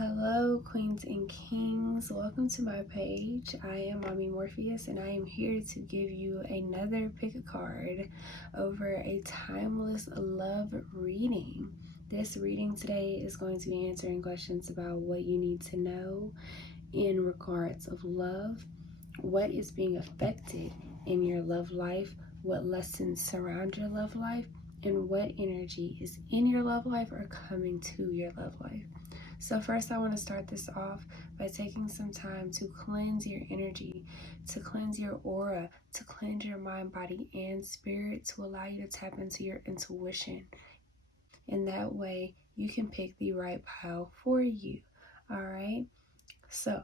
Hello, queens and kings. Welcome to my page. I am Mommy Morpheus, and I am here to give you another pick a card over a timeless love reading. This reading today is going to be answering questions about what you need to know in regards of love, what is being affected in your love life, what lessons surround your love life, and what energy is in your love life or coming to your love life. So first I want to start this off by taking some time to cleanse your energy, to cleanse your aura, to cleanse your mind, body, and spirit, to allow you to tap into your intuition. And that way you can pick the right pile for you. All right. So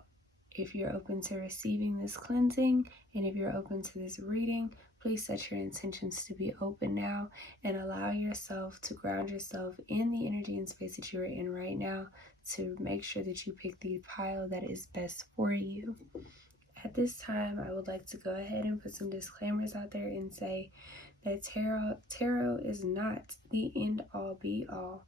if you're open to receiving this cleansing and if you're open to this reading, please set your intentions to be open now and allow yourself to ground yourself in the energy and space that you are in right now to make sure that you pick the pile that is best for you. At this time, I would like to go ahead and put some disclaimers out there and say that tarot is not the end all be all.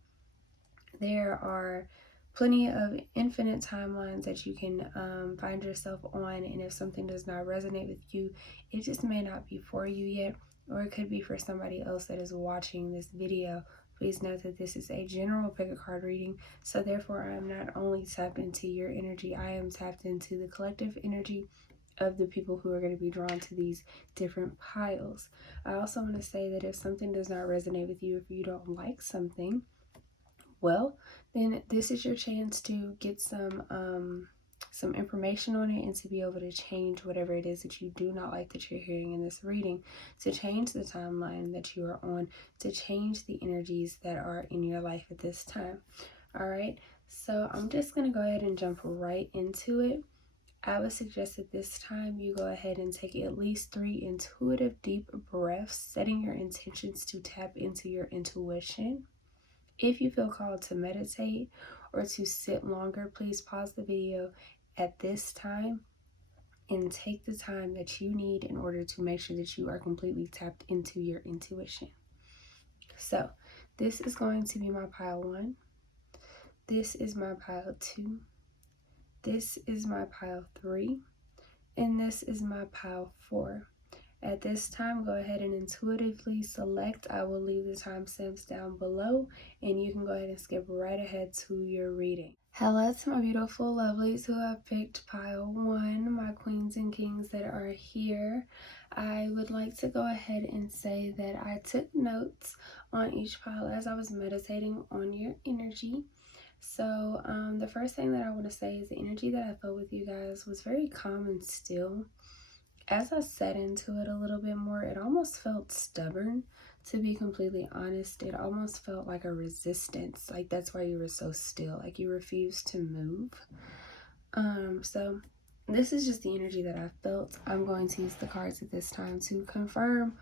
There are plenty of infinite timelines that you can find yourself on, and if something does not resonate with you, it just may not be for you yet, or it could be for somebody else that is watching this video. Please note that this is a general pick a card reading, so therefore I am not only tapped into your energy, I am tapped into the collective energy of the people who are going to be drawn to these different piles. I also want to say that if something does not resonate with you, if you don't like something, well, then this is your chance to get some information on it and to be able to change whatever it is that you do not like that you're hearing in this reading, to change the timeline that you are on, to change the energies that are in your life at this time. All right, so I'm just going to go ahead and jump right into it. I would suggest that this time you go ahead and take at least 3 intuitive deep breaths, setting your intentions to tap into your intuition. If you feel called to meditate or to sit longer, please pause the video at this time and take the time that you need in order to make sure that you are completely tapped into your intuition. So this is going to be my pile 1. This is my pile 2. This is my pile 3. And this is my pile 4. At this time, go ahead and intuitively select. I will leave the timestamps down below, and you can go ahead and skip right ahead to your reading. Hello to my beautiful lovelies who have picked pile 1, my queens and kings that are here. I would like to go ahead and say that I took notes on each pile as I was meditating on your energy. So the first thing that I want to say is the energy that I felt with you guys was very calm and still. As I sat into it a little bit more, it almost felt stubborn, to be completely honest. It almost felt like a resistance, like that's why you were so still, like you refused to move. So this is just the energy that I felt. I'm going to use the cards at this time to confirm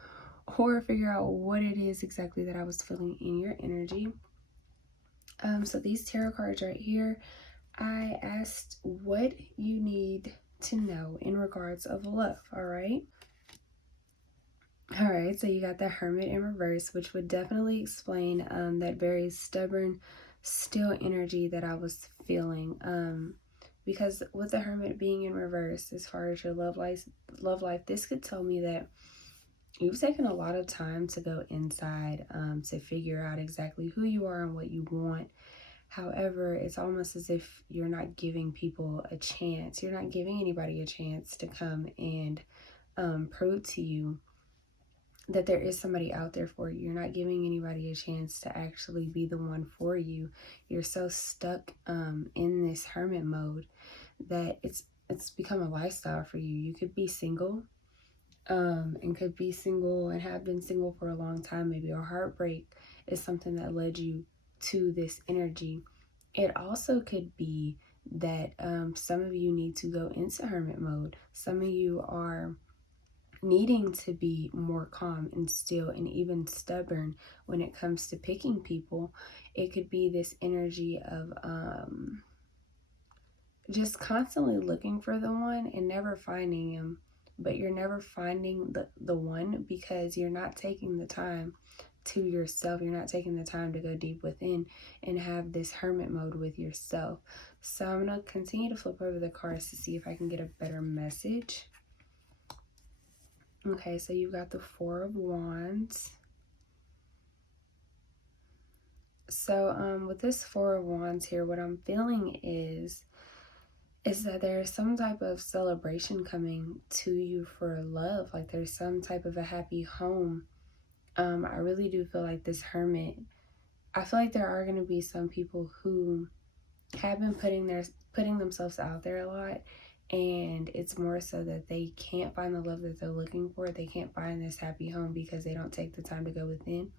or figure out what it is exactly that I was feeling in your energy. So these tarot cards right here, I asked what you need to know in regards of love. All right, so you got the Hermit in reverse, which would definitely explain that very stubborn, still energy that I was feeling. Because with the Hermit being in reverse, as far as your love life, this could tell me that you've taken a lot of time to go inside to figure out exactly who you are and what you want. However, it's almost as if you're not giving people a chance. You're not giving anybody a chance to come and prove to you that there is somebody out there for you. You're not giving anybody a chance to actually be the one for you. You're so stuck in this hermit mode that it's become a lifestyle for you. You could be single and could be single and have been single for a long time. Maybe a heartbreak is something that led you to this energy. It also could be that some of you need to go into hermit mode. Some of you are needing to be more calm and still and even stubborn when it comes to picking people. It could be this energy of just constantly looking for the one and never finding him. But you're never finding the one because you're not taking the time to yourself. You're not taking the time to go deep within and have this hermit mode with yourself. So I'm going to continue to flip over the cards to see if I can get a better message. Okay, so you've got the Four of Wands. So with this Four of Wands here, what I'm feeling is that there's some type of celebration coming to you for love. Like there's some type of a happy home. I really do feel like this hermit, I feel like there are going to be some people who have been putting themselves out there a lot, and it's more so that they can't find the love that they're looking for. They can't find this happy home because they don't take the time to go within.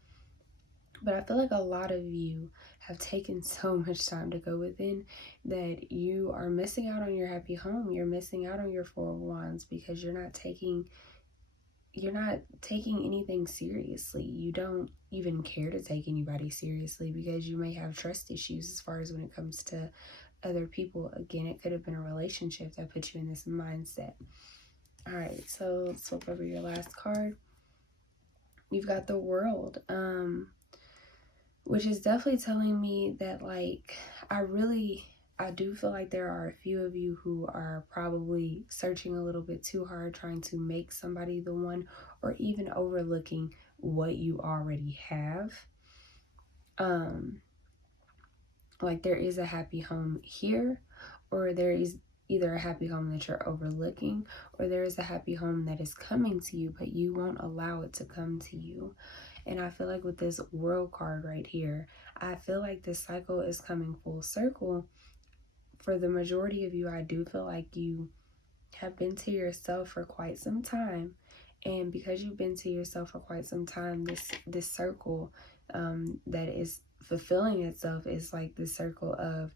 But I feel like a lot of you have taken so much time to go within that you are missing out on your happy home. You're missing out on your Four of Wands because you're not taking anything seriously. You don't even care to take anybody seriously because you may have trust issues as far as when it comes to other people. Again, it could have been a relationship that put you in this mindset. All right, so let's flip over your last card. You've got the World, which is definitely telling me that, like, I do feel like there are a few of you who are probably searching a little bit too hard, trying to make somebody the one, or even overlooking what you already have. Like there is a happy home here, or there is either a happy home that you're overlooking, or there is a happy home that is coming to you, but you won't allow it to come to you. And I feel like with this World card right here, I feel like this cycle is coming full circle. For the majority of you, I do feel like you have been to yourself for quite some time. And because you've been to yourself for quite some time, this circle that is fulfilling itself is like this circle of,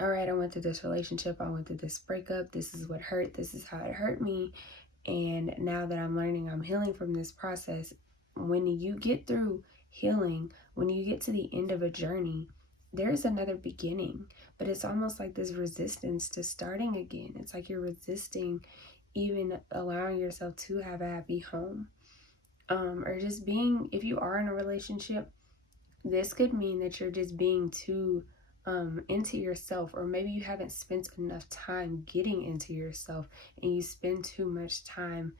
all right, I went through this relationship, I went through this breakup, this is what hurt, this is how it hurt me. And now that I'm learning, I'm healing from this process. When you get through healing, when you get to the end of a journey, there is another beginning. But it's almost like this resistance to starting again. It's like you're resisting even allowing yourself to have a happy home. Or just being, if you are in a relationship, this could mean that you're just being too into yourself, or maybe you haven't spent enough time getting into yourself and you spend too much time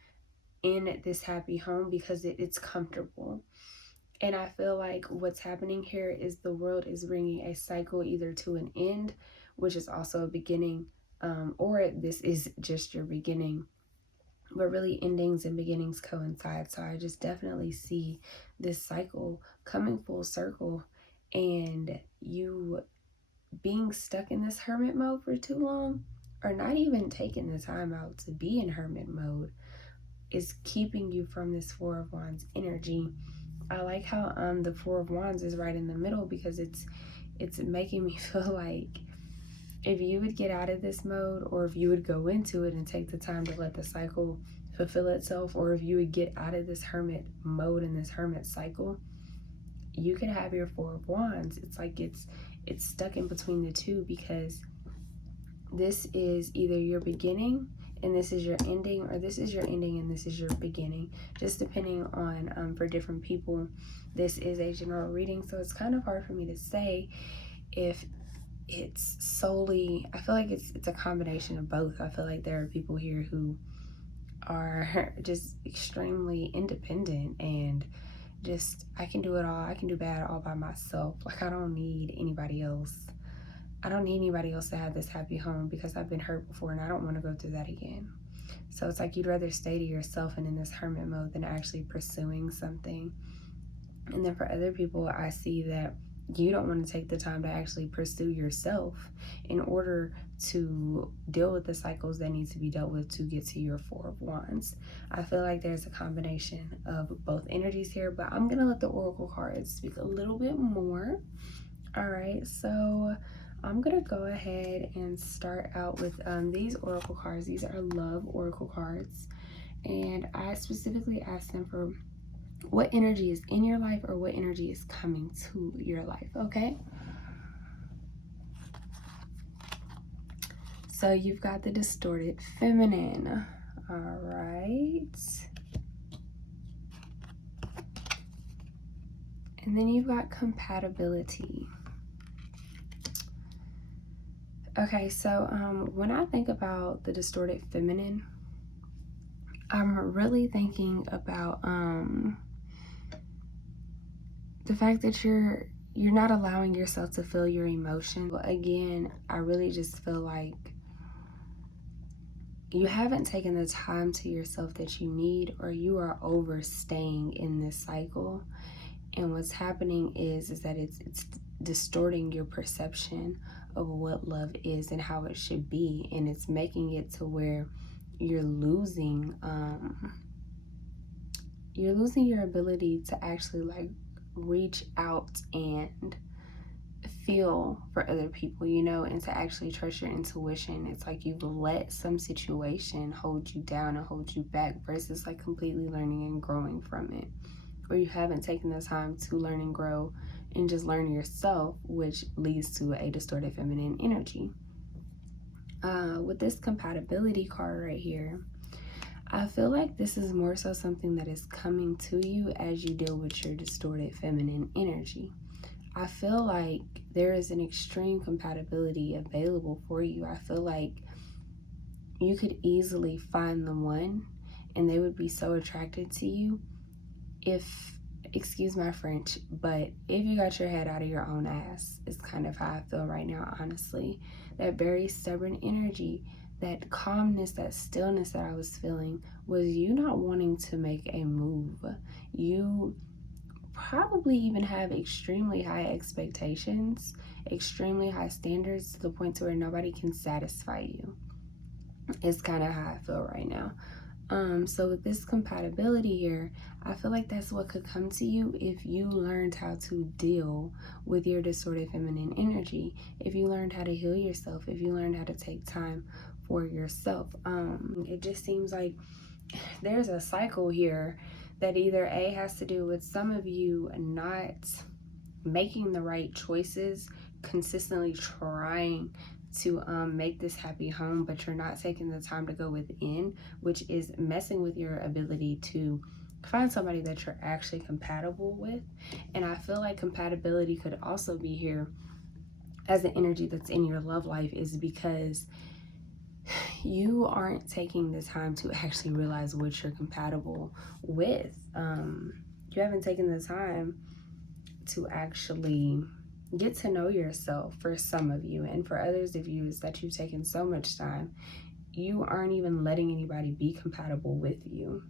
in this happy home because it's comfortable. And I feel like what's happening here is the World is bringing a cycle either to an end, which is also a beginning, or this is just your beginning. But really, endings and beginnings coincide. So I just definitely see this cycle coming full circle, and you being stuck in this hermit mode for too long, or not even taking the time out to be in hermit mode, is keeping you from this Four of Wands energy. I like how the Four of Wands is right in the middle, because it's making me feel like if you would get out of this mode, or if you would go into it and take the time to let the cycle fulfill itself, or if you would get out of this hermit mode and this hermit cycle, you could have your Four of Wands. It's like it's stuck in between the two, because this is either your beginning and this is your ending, or this is your ending and this is your beginning, just depending on for different people. This is a general reading, so it's kind of hard for me to say if it's solely, I feel like it's a combination of both. I feel like there are people here who are just extremely independent and just, I can do it all, I can do bad all by myself. Like I don't need anybody else. I don't need anybody else to have this happy home, because I've been hurt before and I don't want to go through that again. So it's like you'd rather stay to yourself and in this hermit mode than actually pursuing something. And then for other people, I see that you don't want to take the time to actually pursue yourself in order to deal with the cycles that need to be dealt with to get to your Four of Wands. I feel like there's a combination of both energies here, but I'm going to let the Oracle cards speak a little bit more. All right, so I'm going to go ahead and start out with these Oracle cards. These are love Oracle cards. And I specifically asked them for what energy is in your life or what energy is coming to your life, okay? So you've got the distorted feminine. All right. And then you've got compatibility. Okay, so when I think about the distorted feminine, I'm really thinking about the fact that you're not allowing yourself to feel your emotion. But again, I really just feel like you haven't taken the time to yourself that you need, or you are overstaying in this cycle. And what's happening is that it's distorting your perception of what love is and how it should be, and it's making it to where you're losing your ability to actually like reach out and feel for other people, you know, and to actually trust your intuition. It's like you've let some situation hold you down and hold you back versus like completely learning and growing from it. Or you haven't taken the time to learn and grow and just learn yourself, which leads to a distorted feminine energy. With this compatibility card right here, I feel like this is more so something that is coming to you as you deal with your distorted feminine energy. I feel like there is an extreme compatibility available for you. I feel like you could easily find the one and they would be so attracted to you if, excuse my French, but if you got your head out of your own ass, is kind of how I feel right now, honestly. That very stubborn energy, that calmness, that stillness that I was feeling was you not wanting to make a move. You probably even have extremely high expectations, extremely high standards to the point to where nobody can satisfy you. It's kind of how I feel right now. So with this compatibility here, I feel like that's what could come to you if you learned how to deal with your distorted feminine energy, if you learned how to heal yourself, if you learned how to take time for yourself. It just seems like there's a cycle here that either A, has to do with some of you not making the right choices, consistently trying to make this happy home, but you're not taking the time to go within, which is messing with your ability to find somebody that you're actually compatible with. And I feel like compatibility could also be here as the energy that's in your love life, is because you aren't taking the time to actually realize what you're compatible with. You haven't taken the time to actually get to know yourself, for some of you, and for others of you is that you've taken so much time, you aren't even letting anybody be compatible with you.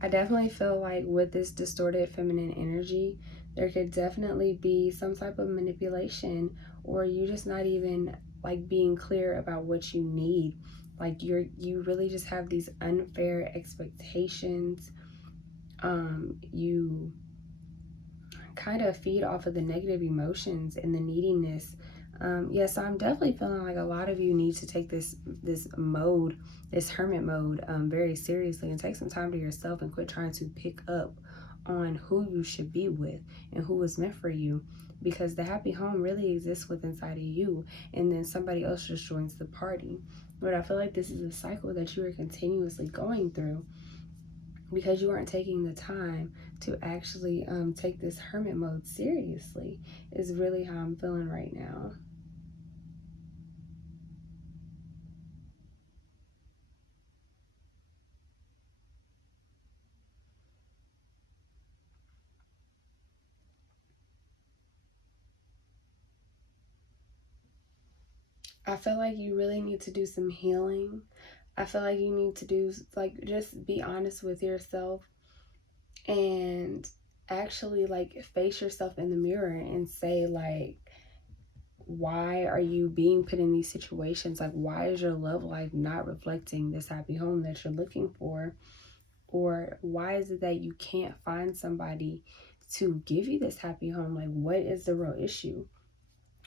I definitely feel like with this distorted feminine energy, there could definitely be some type of manipulation, or you just not even like being clear about what you need. Like you really just have these unfair expectations. You kind of feed off of the negative emotions and the neediness. Yes, I'm definitely feeling like a lot of you need to take this mode, this hermit mode, very seriously, and take some time to yourself and quit trying to pick up on who you should be with and who was meant for you, because the happy home really exists within inside of you, and then somebody else just joins the party. But I feel like this is a cycle that you are continuously going through because you aren't taking the time to actually take this hermit mode seriously, is really how I'm feeling right now. I feel like you really need to do some healing. I feel like you need to do, like, just be honest with yourself and actually like face yourself in the mirror and say, like, why are you being put in these situations? Like, why is your love life not reflecting this happy home that you're looking for? Or why is it that you can't find somebody to give you this happy home? Like, what is the real issue?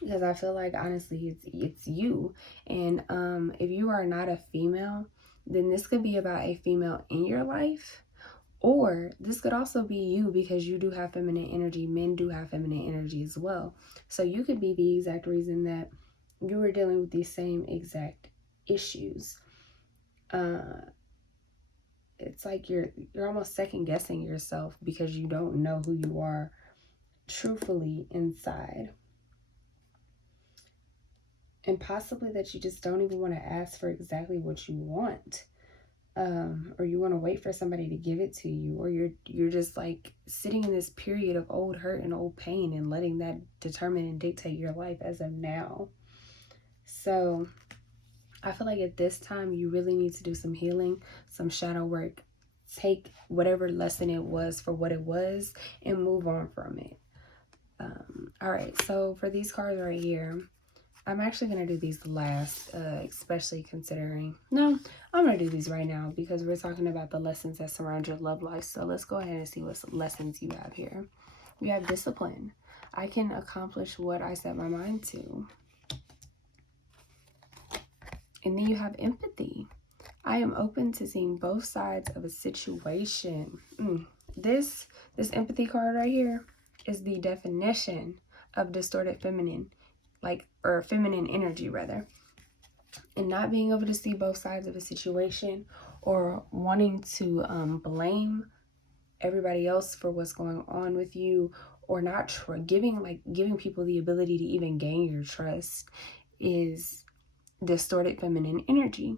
Because I feel like, honestly, it's you. And if you are not a female, then this could be about a female in your life, or this could also be you, because you do have feminine energy. Men do have feminine energy as well. So you could be the exact reason that you are dealing with these same exact issues. It's like you're almost second guessing yourself because you don't know who you are truthfully inside. And possibly that you just don't even want to ask for exactly what you want. Or you want to wait for somebody to give it to you, or you're just like sitting in this period of old hurt and old pain and letting that determine and dictate your life as of now. So I feel like at this time you really need to do some healing, some shadow work, take whatever lesson it was for what it was and move on from it. All right, so for these cards right here, I'm actually going to do these last, especially considering, no, I'm going to do these right now because we're talking about the lessons that surround your love life. So let's go ahead and see what lessons you have here. You have discipline. I can accomplish what I set my mind to. And then you have empathy. I am open to seeing both sides of a situation. This empathy card right here is the definition of distorted feminine, or feminine energy rather. And not being able to see both sides of a situation, or wanting to blame everybody else for what's going on with you, or not giving people the ability to even gain your trust, is distorted feminine energy.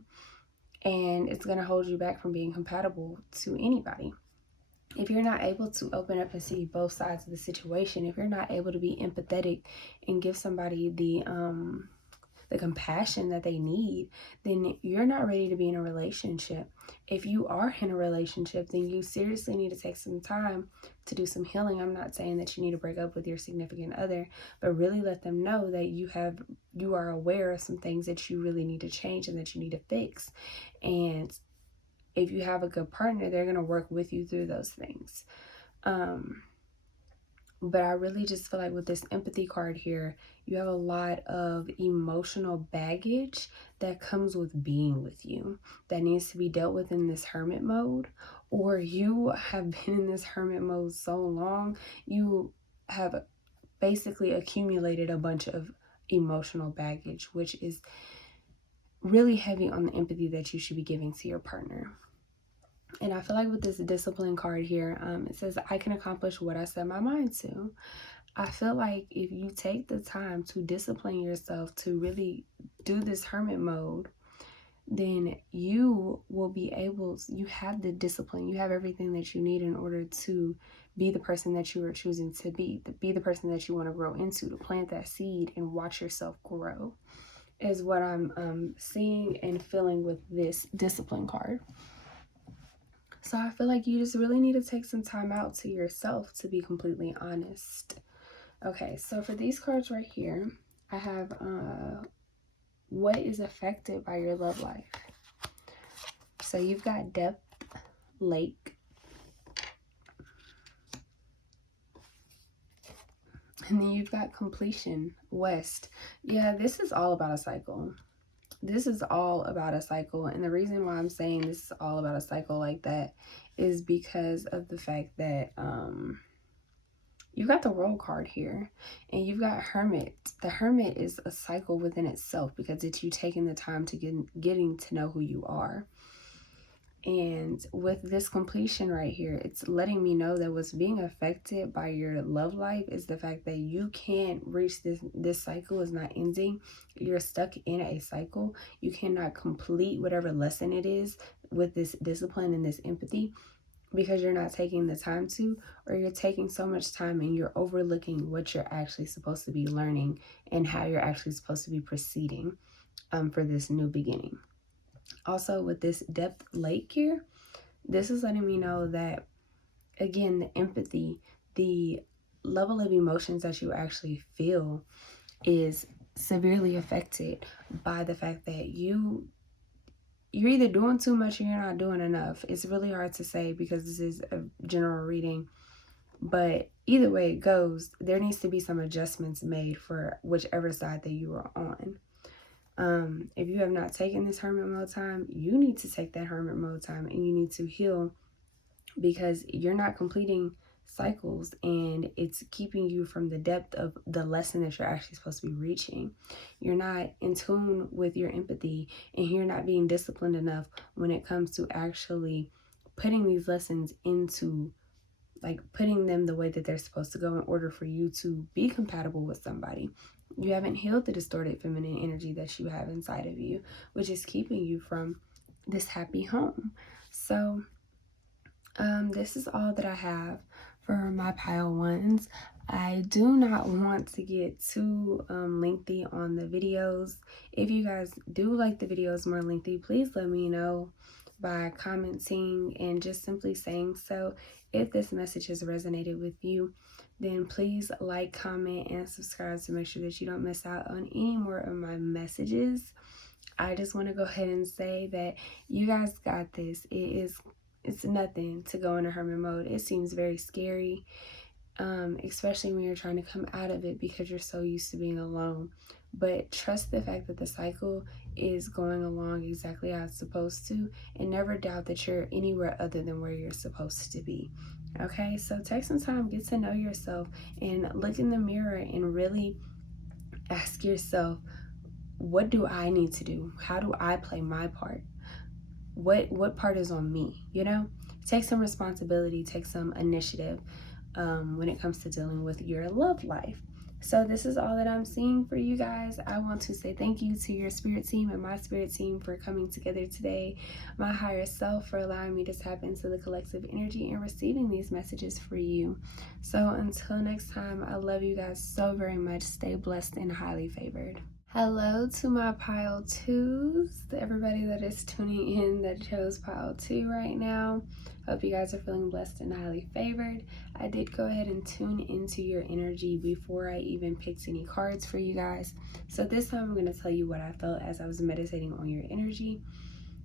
And it's going to hold you back from being compatible to anybody. If you're not able to open up and see both sides of the situation, if you're not able to be empathetic and give somebody the compassion that they need, then you're not ready to be in a relationship. If you are in a relationship, then you seriously need to take some time to do some healing. I'm not saying that you need to break up with your significant other, but really let them know that you are aware of some things that you really need to change and that you need to fix. And if you have a good partner, they're going to work with you through those things. But I really just feel like with this empathy card here, you have a lot of emotional baggage that comes with being with you that needs to be dealt with in this hermit mode. Or you have been in this hermit mode so long, you have basically accumulated a bunch of emotional baggage, which is really heavy on the empathy that you should be giving to your partner. And I feel like with this discipline card here, it says, I can accomplish what I set my mind to. I feel like if you take the time to discipline yourself to really do this hermit mode, then you will be able, you have the discipline, you have everything that you need in order to be the person that you are choosing to be the person that you want to grow into, to plant that seed and watch yourself grow, is what I'm seeing and feeling with this discipline card. So I feel like you just really need to take some time out to yourself, to be completely honest. Okay, so for these cards right here, I have what is affected by your love life. So you've got depth, lake, and then you've got completion, west. Yeah, this is all about a cycle. This is all about a cycle. And the reason why I'm saying this is all about a cycle like that is because of the fact that you got the World card here, and you've got Hermit. The Hermit is a cycle within itself because it's you taking the time to getting to know who you are. And with this completion right here, it's letting me know that what's being affected by your love life is the fact that you can't reach this cycle is not ending. You're stuck in a cycle. You cannot complete whatever lesson it is with this discipline and this empathy because you're not taking the time to, or you're taking so much time and you're overlooking what you're actually supposed to be learning and how you're actually supposed to be proceeding for this new beginning. Also, with this depth lake here, this is letting me know that, again, the empathy, the level of emotions that you actually feel is severely affected by the fact that you're either doing too much or you're not doing enough. It's really hard to say because this is a general reading, but either way it goes, there needs to be some adjustments made for whichever side that you are on. If you have not taken this hermit mode time, you need to take that hermit mode time and you need to heal because you're not completing cycles and it's keeping you from the depth of the lesson that you're actually supposed to be reaching. You're not in tune with your empathy and you're not being disciplined enough when it comes to actually putting these lessons into like putting them the way that they're supposed to go in order for you to be compatible with somebody. You haven't healed the distorted feminine energy that you have inside of you, which is keeping you from this happy home. So this is all that I have for my pile ones. I do not want to get too lengthy on the videos. If you guys do like the videos more lengthy, please let me know by commenting and just simply saying so. If this message has resonated with you, then please like, comment, and subscribe to make sure that you don't miss out on any more of my messages. I just want to go ahead and say that you guys got this. It's nothing to go into hermit mode. It seems very scary, especially when you're trying to come out of it because you're so used to being alone. But trust the fact that the cycle is going along exactly how it's supposed to, and never doubt that you're anywhere other than where you're supposed to be. Okay, so take some time, get to know yourself, and look in the mirror and really ask yourself, what do I need to do? How do I play my part? What part is on me? You know, take some responsibility, take some initiative when it comes to dealing with your love life. So this is all that I'm seeing for you guys. I want to say thank you to your spirit team and my spirit team for coming together today, my higher self for allowing me to tap into the collective energy and receiving these messages for you. So until next time, I love you guys so very much. Stay blessed and highly favored. Hello to my pile twos, to everybody that is tuning in that chose pile two right now. Hope you guys are feeling blessed and highly favored. I did go ahead and tune into your energy before I even picked any cards for you guys. So this time I'm going to tell you what I felt as I was meditating on your energy.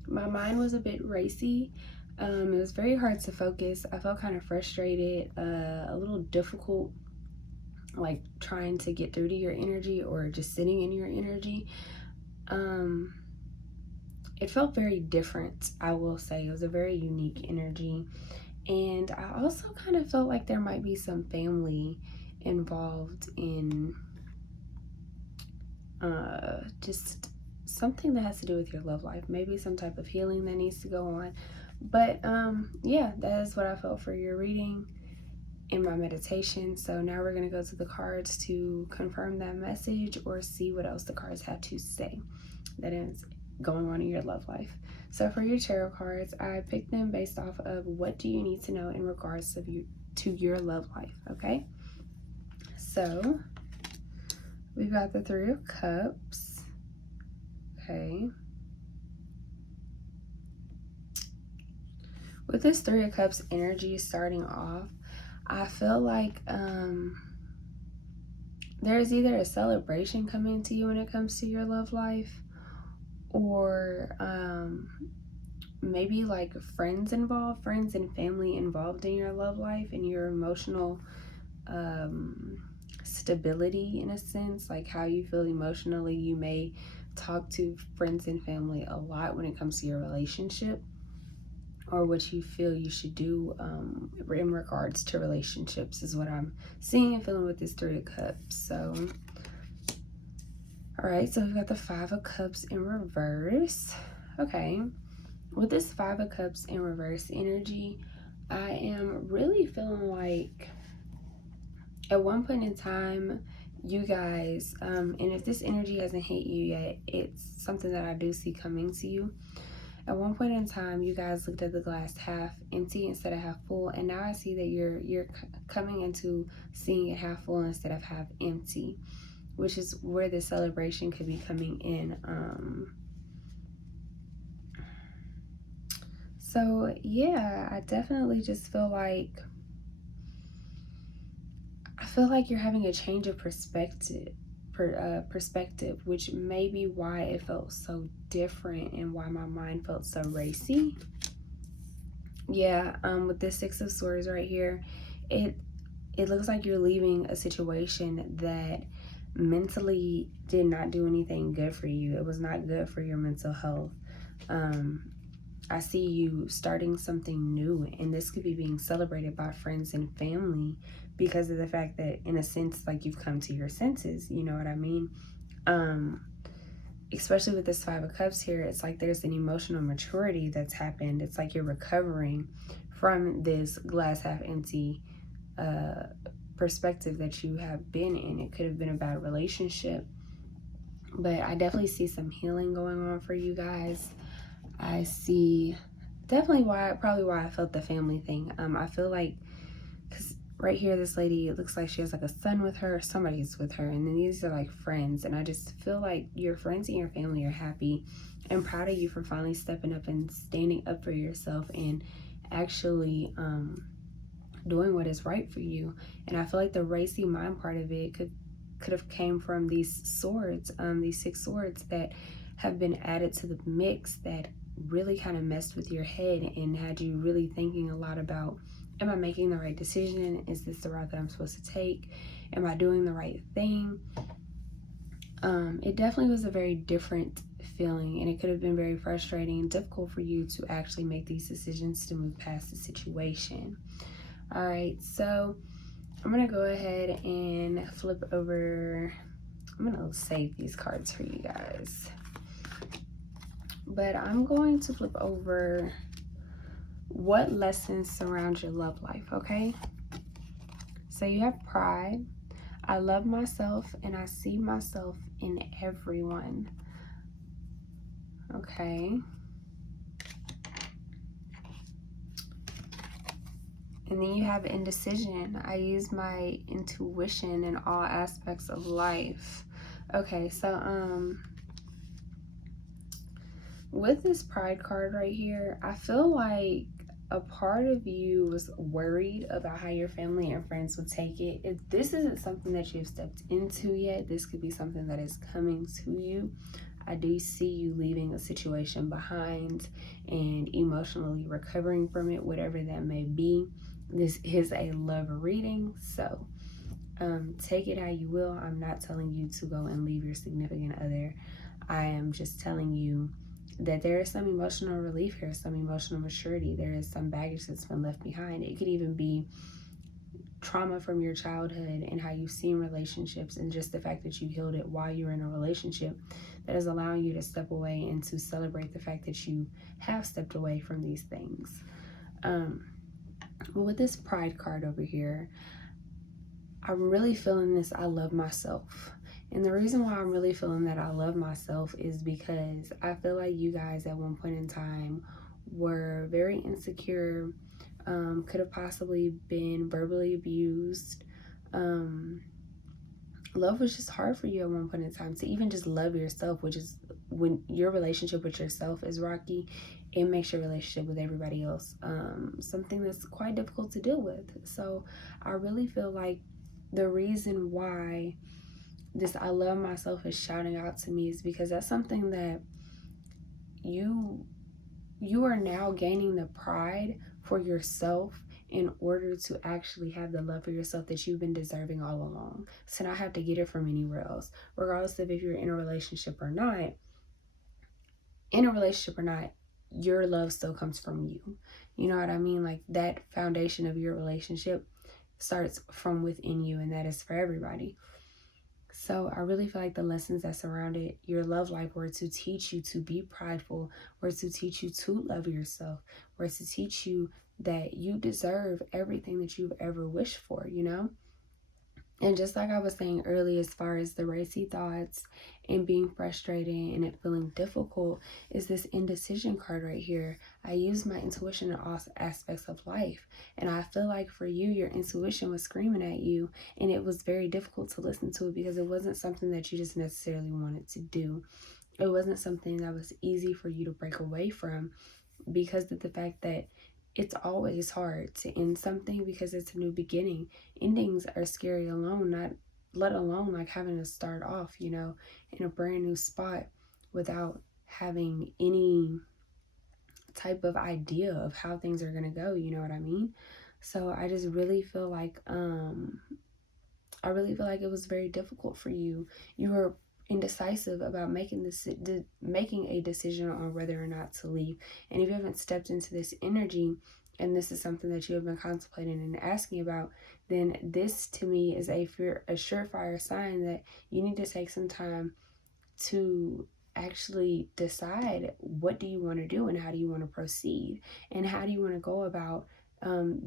My mind was a bit racy. It was very hard to focus. I felt kind of frustrated, a little difficult, like trying to get through to your energy or just sitting in your energy. It felt very different, I will say. It was a very unique energy. And I also kind of felt like there might be some family involved in just something that has to do with your love life. Maybe some type of healing that needs to go on. But yeah, that is what I felt for your reading in my meditation. So now we're going to go to the cards to confirm that message or see what else the cards have to say that is going on in your love life. So for your tarot cards, I picked them based off of what do you need to know in regards to your love life. Okay, so we've got the Three of Cups. Okay, with this Three of Cups energy starting off, I feel like there's either a celebration coming to you when it comes to your love life, or maybe like friends involved, friends and family involved in your love life and your emotional stability, in a sense, like how you feel emotionally. You may talk to friends and family a lot when it comes to your relationship, or what you feel you should do in regards to relationships is what I'm seeing and feeling with this Three of Cups. So, all right, so we've got the Five of Cups in reverse. Okay, with this Five of Cups in reverse energy, I am really feeling like at one point in time, you guys, and if this energy hasn't hit you yet, it's something that I do see coming to you. At one point in time, you guys looked at the glass half empty instead of half full, and now I see that you're coming into seeing it half full instead of half empty, which is where the celebration could be coming in. So yeah, I definitely just feel like you're having a change of perspective, which may be why it felt so different and why my mind felt so racy. Yeah, with this Six of Swords right here, it looks like you're leaving a situation that mentally did not do anything good for you. It was not good for your mental health. I see you starting something new, and this could be being celebrated by friends and family because of the fact that, in a sense, like you've come to your senses, you know what I mean? especially with this Five of Cups here, it's like there's an emotional maturity that's happened. It's like you're recovering from this glass half empty perspective that you have been in. It could have been a bad relationship, but I definitely see some healing going on for you guys. I see definitely probably why I felt the family thing. I feel like, because right here, this lady, it looks like she has like a son with her, somebody's with her, and then these are like friends, and I just feel like your friends and your family are happy and proud of you for finally stepping up and standing up for yourself and actually doing what is right for you. And I feel like the racy mind part of it could have came from these swords, these 6 swords that have been added to the mix that really kind of messed with your head and had you really thinking a lot about, am I making the right decision? Is this the route that I'm supposed to take? Am I doing the right thing? It definitely was a very different feeling, and it could have been very frustrating and difficult for you to actually make these decisions to move past the situation. All right, so I'm gonna go ahead and flip over. I'm gonna save these cards for you guys, but I'm going to flip over what lessons surround your love life. Okay, so you have pride. I love myself and I see myself in everyone. Okay. And then you have indecision. I use my intuition in all aspects of life. Okay, so with this pride card right here, I feel like a part of you was worried about how your family and friends would take it. If this isn't something that you've stepped into yet, this could be something that is coming to you. I do see you leaving a situation behind and emotionally recovering from it, whatever that may be. This is a love reading, so take it how you will. I'm not telling you to go and leave your significant other. I am just telling you that there is some emotional relief here, some emotional maturity. There is some baggage that's been left behind. It could even be trauma from your childhood and how you've seen relationships, and just the fact that you healed it while you're in a relationship that is allowing you to step away and to celebrate the fact that you have stepped away from these things. But with this pride card over here, I'm really feeling this I love myself. And the reason why I'm really feeling that I love myself is because I feel like you guys at one point in time were very insecure, could have possibly been verbally abused. Love was just hard for you at one point in time to even just love yourself, which is when your relationship with yourself is rocky, it makes your relationship with everybody else something that's quite difficult to deal with. So I really feel like the reason why this I love myself is shouting out to me is because that's something that you are now gaining the pride for yourself in order to actually have the love for yourself that you've been deserving all along, to not have to get it from anywhere else, regardless of if you're in a relationship or not. Your love still comes from you. You know what I mean? Like, that foundation of your relationship starts from within you, and that is for everybody. So I really feel like the lessons that surrounded your love life were to teach you to be prideful, were to teach you to love yourself, were to teach you that you deserve everything that you've ever wished for, you know? And just like I was saying earlier, as far as the racy thoughts and being frustrated and it feeling difficult, is this indecision card right here. I use my intuition in all aspects of life. And I feel like for you, your intuition was screaming at you, and it was very difficult to listen to it because it wasn't something that you just necessarily wanted to do. It wasn't something that was easy for you to break away from, because of the fact that it's always hard to end something because it's a new beginning. Endings are scary alone, not let alone like having to start off, you know, in a brand new spot without having any type of idea of how things are going to go, you know what I mean? So I just really feel like it was very difficult for you. You were indecisive about making a decision on whether or not to leave. And if you haven't stepped into this energy, and this is something that you have been contemplating and asking about, then this to me is a surefire sign that you need to take some time to actually decide, what do you want to do and how do you want to proceed, and how do you want to go about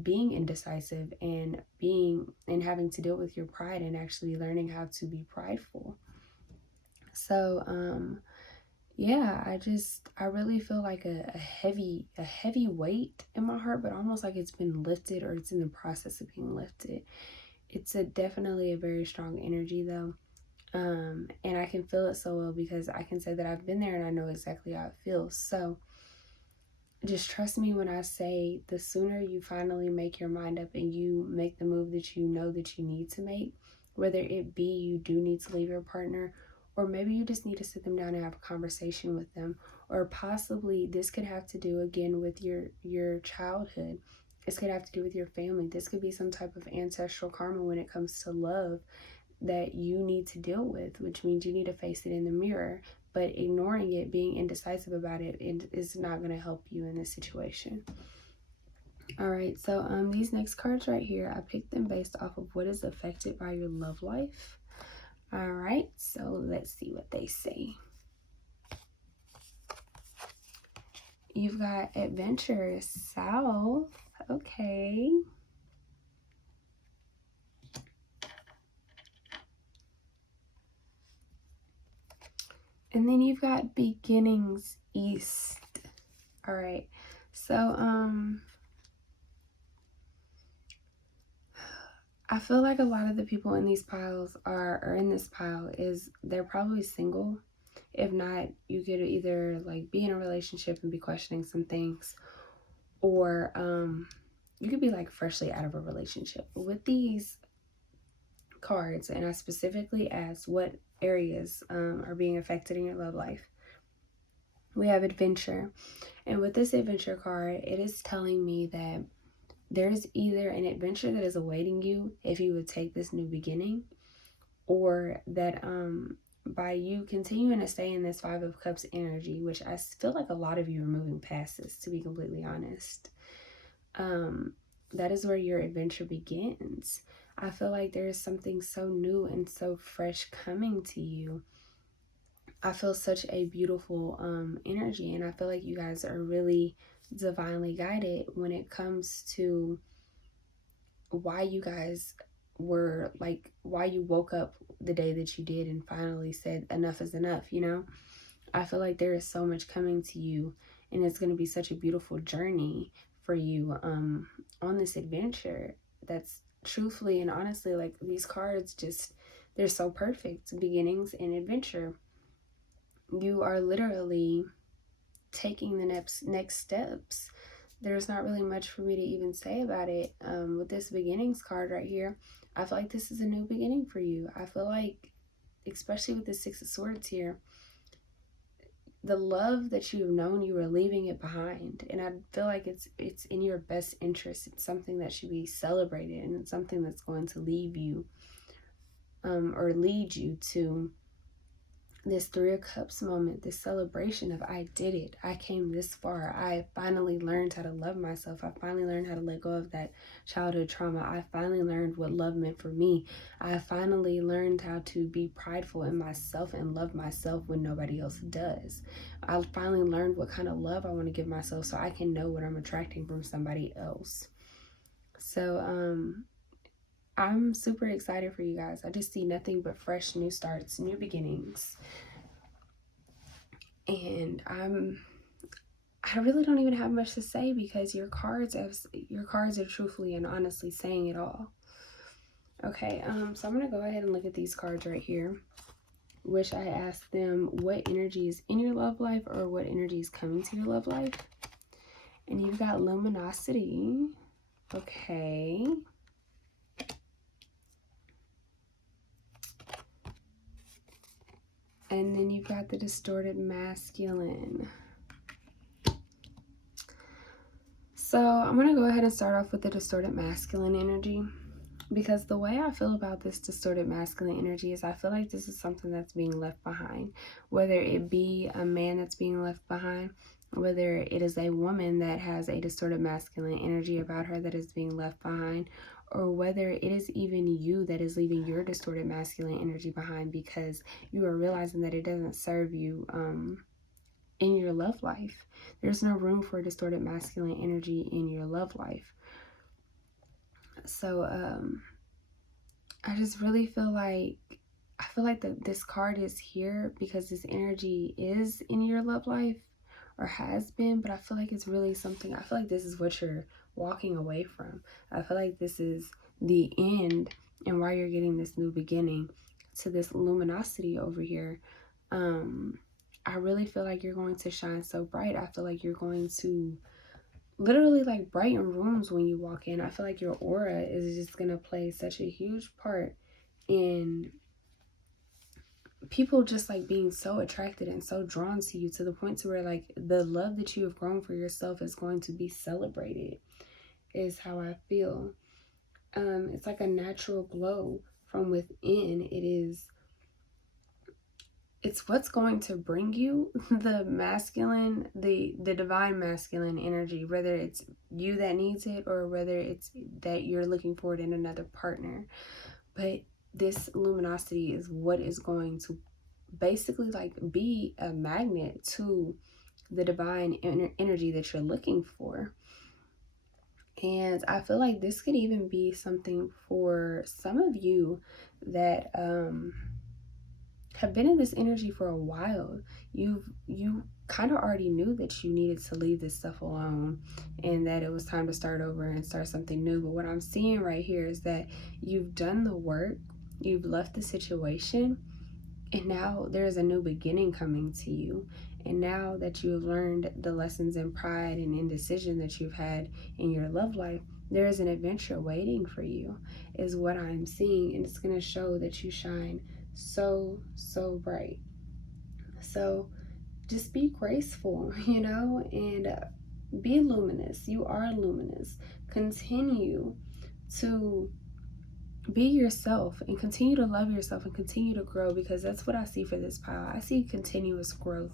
being indecisive and having to deal with your pride and actually learning how to be prideful. So yeah, I really feel like a heavy weight in my heart, but almost like it's been lifted, or it's in the process of being lifted. It's definitely a very strong energy though. And I can feel it so well because I can say that I've been there and I know exactly how it feels. So just trust me when I say, the sooner you finally make your mind up and you make the move that you know that you need to make, whether it be you do need to leave your partner, or maybe you just need to sit them down and have a conversation with them, or possibly this could have to do again with your childhood. This could have to do with your family. This could be some type of ancestral karma when it comes to love that you need to deal with, which means you need to face it in the mirror. But ignoring it, being indecisive about it, is not going to help you in this situation. All right, so these next cards right here, I picked them based off of what is affected by your love life. All right, so let's see what they say. You've got adventure south. Okay. And then you've got beginnings east. All right. So I feel like a lot of the people in these piles or in this pile they're probably single. If not, you could either like be in a relationship and be questioning some things, or you could be like freshly out of a relationship. With these cards, and I specifically asked what areas are being affected in your love life, we have adventure. And with this adventure card, it is telling me that there's either an adventure that is awaiting you if you would take this new beginning, or that by you continuing to stay in this Five of Cups energy, which I feel like a lot of you are moving past this, to be completely honest, that is where your adventure begins. I feel like there is something so new and so fresh coming to you. I feel such a beautiful energy, and I feel like you guys are really divinely guided when it comes to why you guys were like, why you woke up the day that you did and finally said enough is enough, you know? I feel like there is so much coming to you, and it's going to be such a beautiful journey for you on this adventure. That's truthfully and honestly, like, these cards just, they're so perfect. Beginnings and adventure. You are literally taking the next steps. There's not really much for me to even say about it. With this beginnings card right here, I feel like this is a new beginning for you. I feel like, especially with the Six of Swords here, the love that you've known, you are leaving it behind. And I feel like it's in your best interest. It's something that should be celebrated, and it's something that's going to leave you or lead you to this Three of Cups moment, this celebration of, I did it. I came this far. I finally learned how to love myself. I finally learned how to let go of that childhood trauma. I finally learned what love meant for me. I finally learned how to be prideful in myself and love myself when nobody else does. I finally learned what kind of love I want to give myself so I can know what I'm attracting from somebody else. So, I'm super excited for you guys. I just see nothing but fresh new starts, new beginnings. And I really don't even have much to say, because your cards are truthfully and honestly saying it all. Okay, so I'm going to go ahead and look at these cards right here, which I asked them what energy is in your love life, or what energy is coming to your love life. And you've got luminosity. Okay. And then you've got the distorted masculine. So I'm going to go ahead and start off with the distorted masculine energy, because the way I feel about this distorted masculine energy is I feel like this is something that's being left behind, whether it be a man that's being left behind, whether it is a woman that has a distorted masculine energy about her that is being left behind, or whether it is even you that is leaving your distorted masculine energy behind because you are realizing that it doesn't serve you in your love life. There's no room for distorted masculine energy in your love life. So I just really feel like this card is here because this energy is in your love life or has been, but I feel like it's really something. I feel like this is what you're walking away from. I feel like this is the end and why you're getting this new beginning to this luminosity over here. I really feel like you're going to shine so bright. I feel like you're going to literally like brighten rooms when you walk in. I feel like your aura is just going to play such a huge part in people just like being so attracted and so drawn to you, to the point to where like the love that you have grown for yourself is going to be celebrated, is how I feel. It's like a natural glow from within. It's what's going to bring you the masculine, the divine masculine energy, whether it's you that needs it or whether it's that you're looking for it in another partner. But this luminosity is what is going to basically like be a magnet to the divine energy that you're looking for. And I feel like this could even be something for some of you that have been in this energy for a while. You kind of already knew that you needed to leave this stuff alone and that it was time to start over and start something new. But what I'm seeing right here is that you've done the work, you've left the situation, and now there's a new beginning coming to you. And now that you have learned the lessons in pride and indecision that you've had in your love life, there is an adventure waiting for you, is what I'm seeing. And it's going to show that you shine so bright. So just be graceful, and be luminous. You are luminous. Continue to be yourself and continue to love yourself and continue to grow, because that's what I see for this pile. I see continuous growth,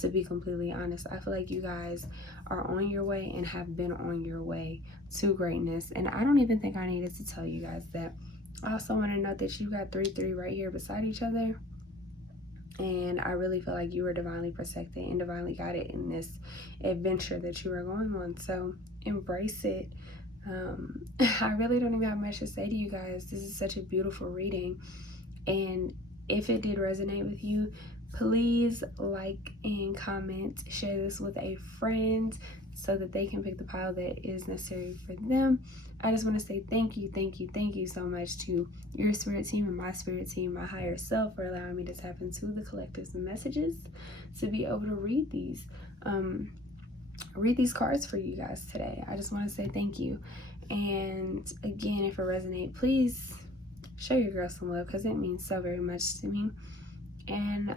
to be completely honest. I feel like you guys are on your way and have been on your way to greatness. And I don't even think I needed to tell you guys that. I also want to note that you got 3 right here beside each other. And I really feel like you were divinely protected and divinely guided in this adventure that you are going on. So embrace it. I really don't even have much to say to you guys. This is such a beautiful reading. And if it did resonate with you, please like and comment. Share this with a friend so that they can pick the pile that is necessary for them. I just want to say thank you so much to your spirit team and my spirit team, my higher self, for allowing me to tap into the collective's messages to be able to read these cards for you guys today. I just want to say thank you. And again, if it resonates, please show your girl some love, because it means so very much to me. And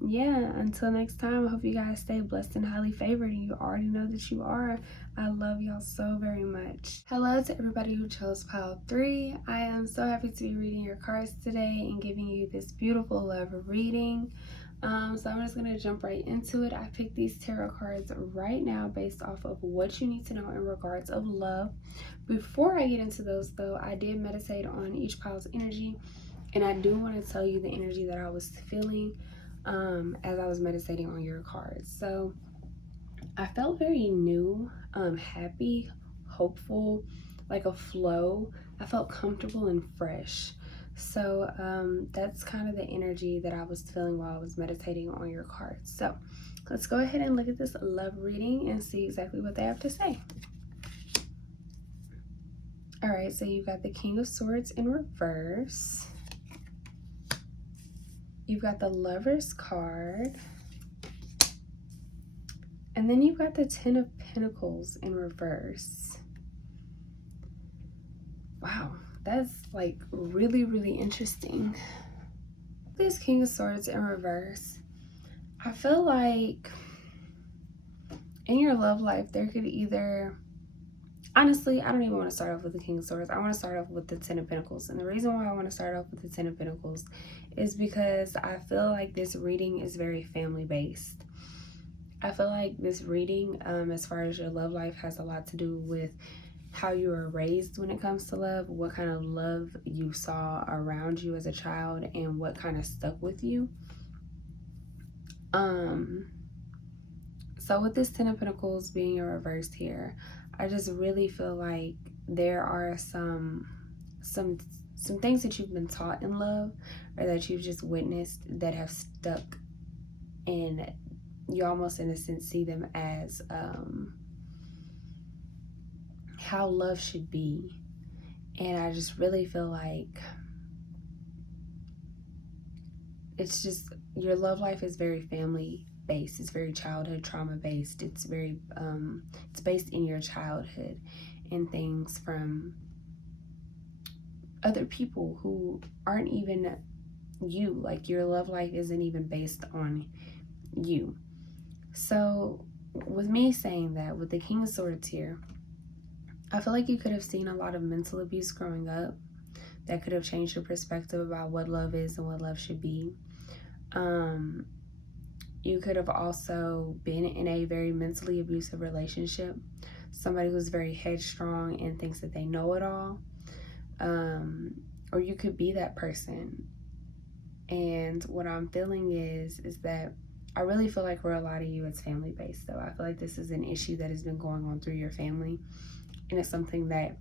yeah, until next time, I hope you guys stay blessed and highly favored, and you already know that you are. I love y'all so very much. Hello to everybody who chose pile 3. I am so happy to be reading your cards today and giving you this beautiful love reading. So I'm just gonna jump right into it. I picked these tarot cards right now based off of what you need to know in regards of love. Before I get into those though, I did meditate on each pile's energy, and I do want to tell you the energy that I was feeling as I was meditating on your cards. So I felt very new, happy, hopeful, like a flow. I felt comfortable and fresh. So that's kind of the energy that I was feeling while I was meditating on your cards. So let's go ahead and look at this love reading and see exactly what they have to say. All right, so you've got the King of Swords in reverse. You've got the Lover's card. And then you've got the Ten of Pentacles in reverse. Wow, that's like really interesting. This King of Swords in reverse. I feel like in your love life, there could either... Honestly, I don't even want to start off with the King of Swords. I want to start off with the Ten of Pentacles. And the reason why I want to start off with the Ten of Pentacles is because I feel like this reading is very family-based. I feel like this reading, as far as your love life, has a lot to do with how you were raised when it comes to love, what kind of love you saw around you as a child, and what kind of stuck with you. So with this Ten of Pentacles being in reverse here, I just really feel like there are some things that you've been taught in love, or that you've just witnessed, that have stuck, and you almost in a sense see them as how love should be. And I just really feel like it's just, your love life is very family based, it's very childhood trauma based, it's very it's based in your childhood and things from other people who aren't even you. Like, your love life isn't even based on you. So with me saying that, with the King of Swords here, I feel like you could have seen a lot of mental abuse growing up that could have changed your perspective about what love is and what love should be. You could have also been in a very mentally abusive relationship, somebody who's very headstrong and thinks that they know it all. Or you could be that person. And what I'm feeling is that I really feel like for a lot of you, it's family based though. I feel like this is an issue that has been going on through your family, and it's something that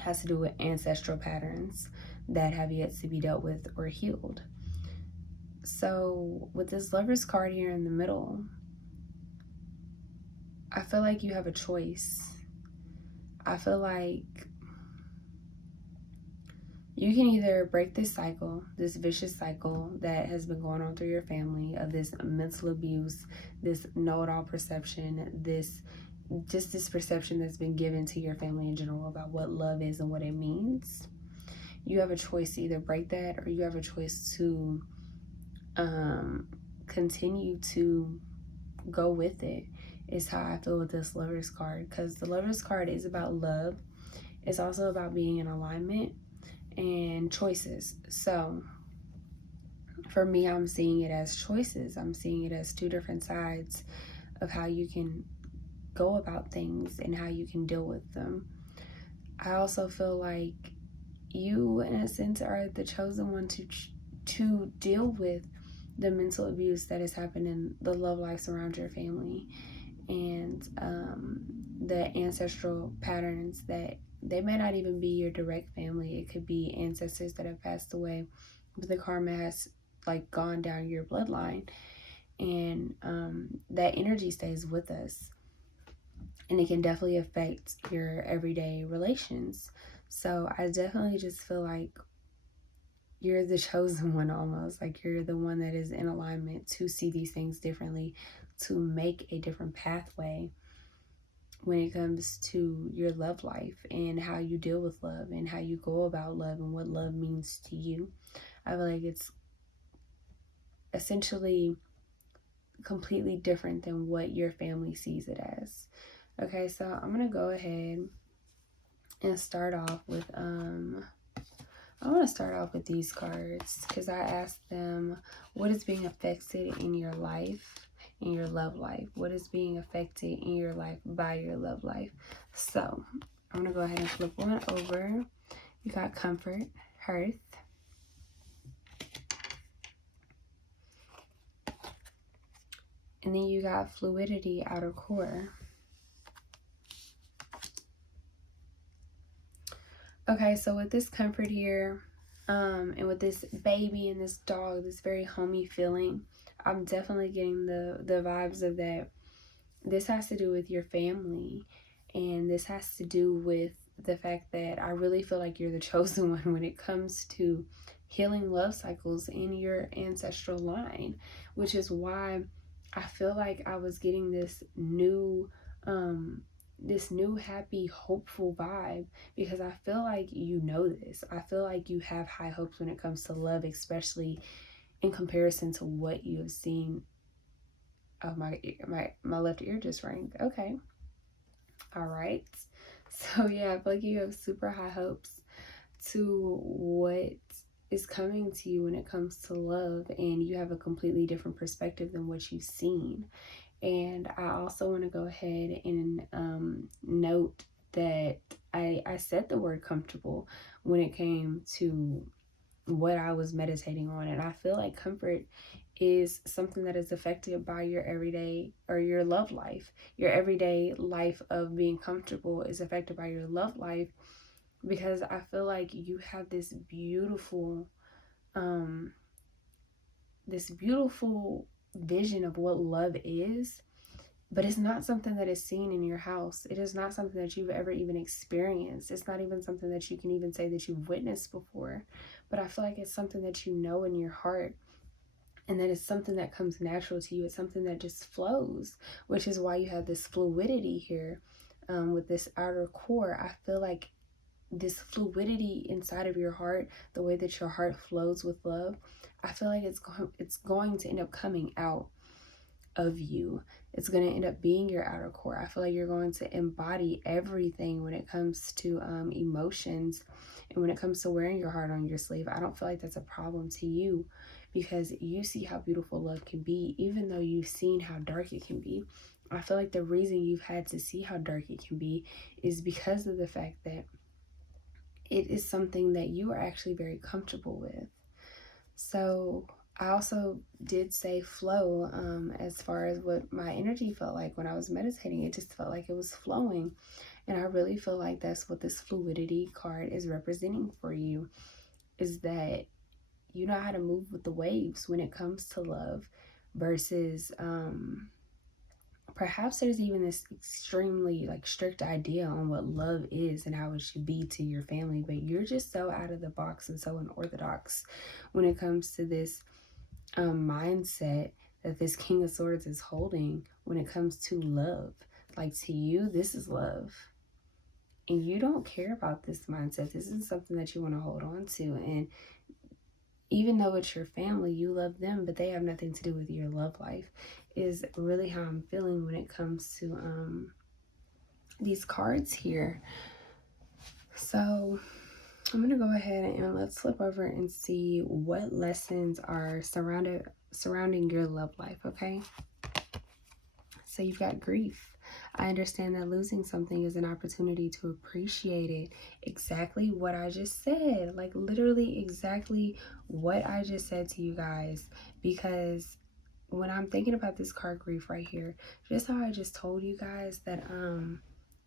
has to do with ancestral patterns that have yet to be dealt with or healed. So with this Lovers card here in the middle, I feel like you have a choice. I feel like you can either break this cycle, this vicious cycle that has been going on through your family of this mental abuse, this know-it-all perception, this perception that's been given to your family in general about what love is and what it means. You have a choice to either break that, or you have a choice to continue to go with it, is how I feel with this Lovers card. Because the Lovers card is about love. It's also about being in alignment and choices. So for me, I'm seeing it as choices. I'm seeing it as two different sides of how you can go about things and how you can deal with them. I also feel like you, in a sense, are the chosen one to deal with the mental abuse that has happened in the love lives around your family, and the ancestral patterns that they may not even be your direct family. It could be ancestors that have passed away, but the karma has like gone down your bloodline, and that energy stays with us, and it can definitely affect your everyday relations. So I definitely just feel like you're the chosen one, almost like you're the one that is in alignment to see these things differently, to make a different pathway when it comes to your love life and how you deal with love and how you go about love and what love means to you. I feel like it's essentially completely different than what your family sees it as. Okay, so I'm gonna go ahead and start off with I want to start off with these cards because I asked them, what is being affected in your life, in your love life? What is being affected in your life by your love life? So I'm going to go ahead and flip one over. You got Comfort, Hearth. And then you got Fluidity, Outer Core. Okay, so with this Comfort here, and with this baby and this dog, this very homey feeling, I'm definitely getting the vibes of that. This has to do with your family, and this has to do with the fact that I really feel like you're the chosen one when it comes to healing love cycles in your ancestral line, which is why I feel like I was getting this new happy, hopeful vibe, because I feel like you know this. I feel like you have high hopes when it comes to love, especially in comparison to what you have seen. Oh, my left ear just rang. Okay. All right. So yeah, I feel like you have super high hopes to what is coming to you when it comes to love, and you have a completely different perspective than what you've seen. And I also want to go ahead and note that I said the word comfortable when it came to what I was meditating on. And I feel like comfort is something that is affected by your everyday or your love life. Your everyday life of being comfortable is affected by your love life, because I feel like you have this beautiful vision of what love is, but it's not something that is seen in your house. It is not something that you've ever even experienced. It's not even something that you can even say that you've witnessed before. But I feel like it's something that you know in your heart, and that is something that comes natural to you. It's something that just flows, which is why you have this fluidity here with this outer core. I feel like this fluidity inside of your heart, the way that your heart flows with love, I feel like it's going to end up coming out of you. It's going to end up being your outer core. I feel like you're going to embody everything when it comes to emotions, and when it comes to wearing your heart on your sleeve. I don't feel like that's a problem to you, because you see how beautiful love can be, even though you've seen how dark it can be. I feel like the reason you've had to see how dark it can be is because of the fact that it is something that you are actually very comfortable with. So I also did say flow as far as what my energy felt like when I was meditating. It just felt like it was flowing. And I really feel like that's what this fluidity card is representing for you, is that you know how to move with the waves when it comes to love, versus perhaps there's even this extremely strict idea on what love is and how it should be to your family, but you're just so out of the box and so unorthodox when it comes to this mindset that this King of Swords is holding when it comes to love. Like, to you, this is love, and you don't care about this mindset. This is something that you want to hold on to, and even though it's your family, you love them, but they have nothing to do with your love life, is really how I'm feeling when it comes to these cards here. So I'm going to go ahead and let's flip over and see what lessons are surrounding your love life, okay? So you've got grief. I understand that losing something is an opportunity to appreciate it. Exactly what I just said. Like, literally exactly what I just said to you guys. Because when I'm thinking about this card, grief, right here, just how I just told you guys that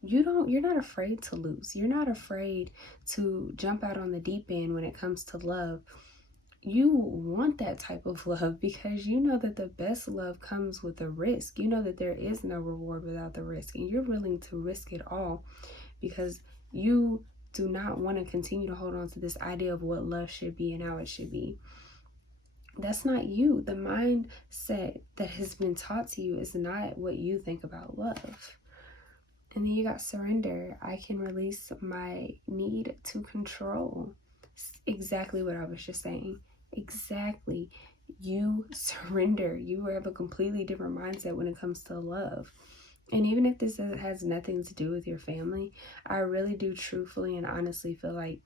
you're not afraid to lose. You're not afraid to jump out on the deep end when it comes to love. You want that type of love because you know that the best love comes with a risk. You know that there is no reward without the risk, and you're willing to risk it all because you do not want to continue to hold on to this idea of what love should be and how it should be. That's not you. The mindset that has been taught to you is not what you think about love. And then you got surrender. I can release my need to control. Exactly what I was just saying. Exactly. You surrender. You have a completely different mindset when it comes to love. And even if this has nothing to do with your family, I really do truthfully and honestly feel like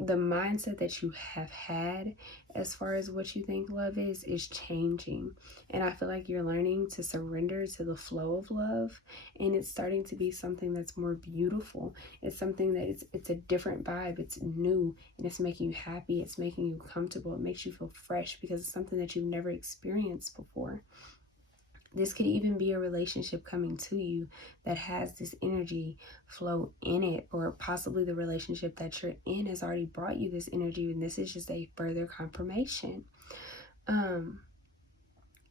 the mindset that you have had as far as what you think love is changing. And I feel like you're learning to surrender to the flow of love, and it's starting to be something that's more beautiful. It's something that it's a different vibe. It's new, and it's making you happy. It's making you comfortable. It makes you feel fresh because it's something that you've never experienced before. This could even be a relationship coming to you that has this energy flow in it, or possibly the relationship that you're in has already brought you this energy, and this is just a further confirmation. And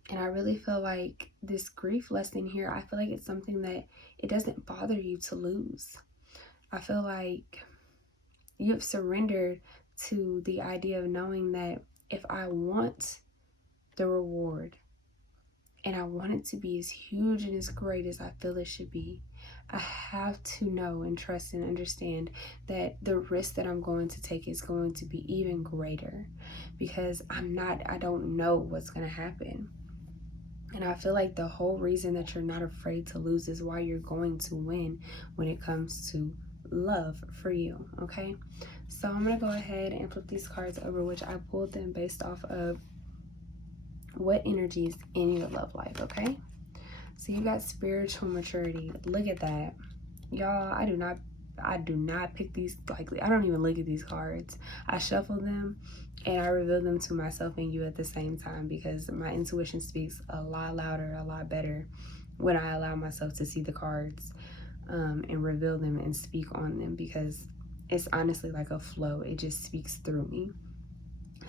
I really feel like this grief lesson here, I feel like it's something that it doesn't bother you to lose. I feel like you have surrendered to the idea of knowing that if I want the reward, and I want it to be as huge and as great as I feel it should be, I have to know and trust and understand that the risk that I'm going to take is going to be even greater, because I don't know what's going to happen. And I feel like the whole reason that you're not afraid to lose is why you're going to win when it comes to love for you, okay? So I'm going to go ahead and flip these cards over, which I pulled them based off of what energies in your love life, okay? So you got spiritual maturity. Look at that. Y'all, I do not I do not pick these likely. I don't even look at these cards. I shuffle them and I reveal them to myself and you at the same time, because my intuition speaks a lot louder, a lot better when I allow myself to see the cards and reveal them and speak on them, because it's honestly like a flow. It just speaks through me.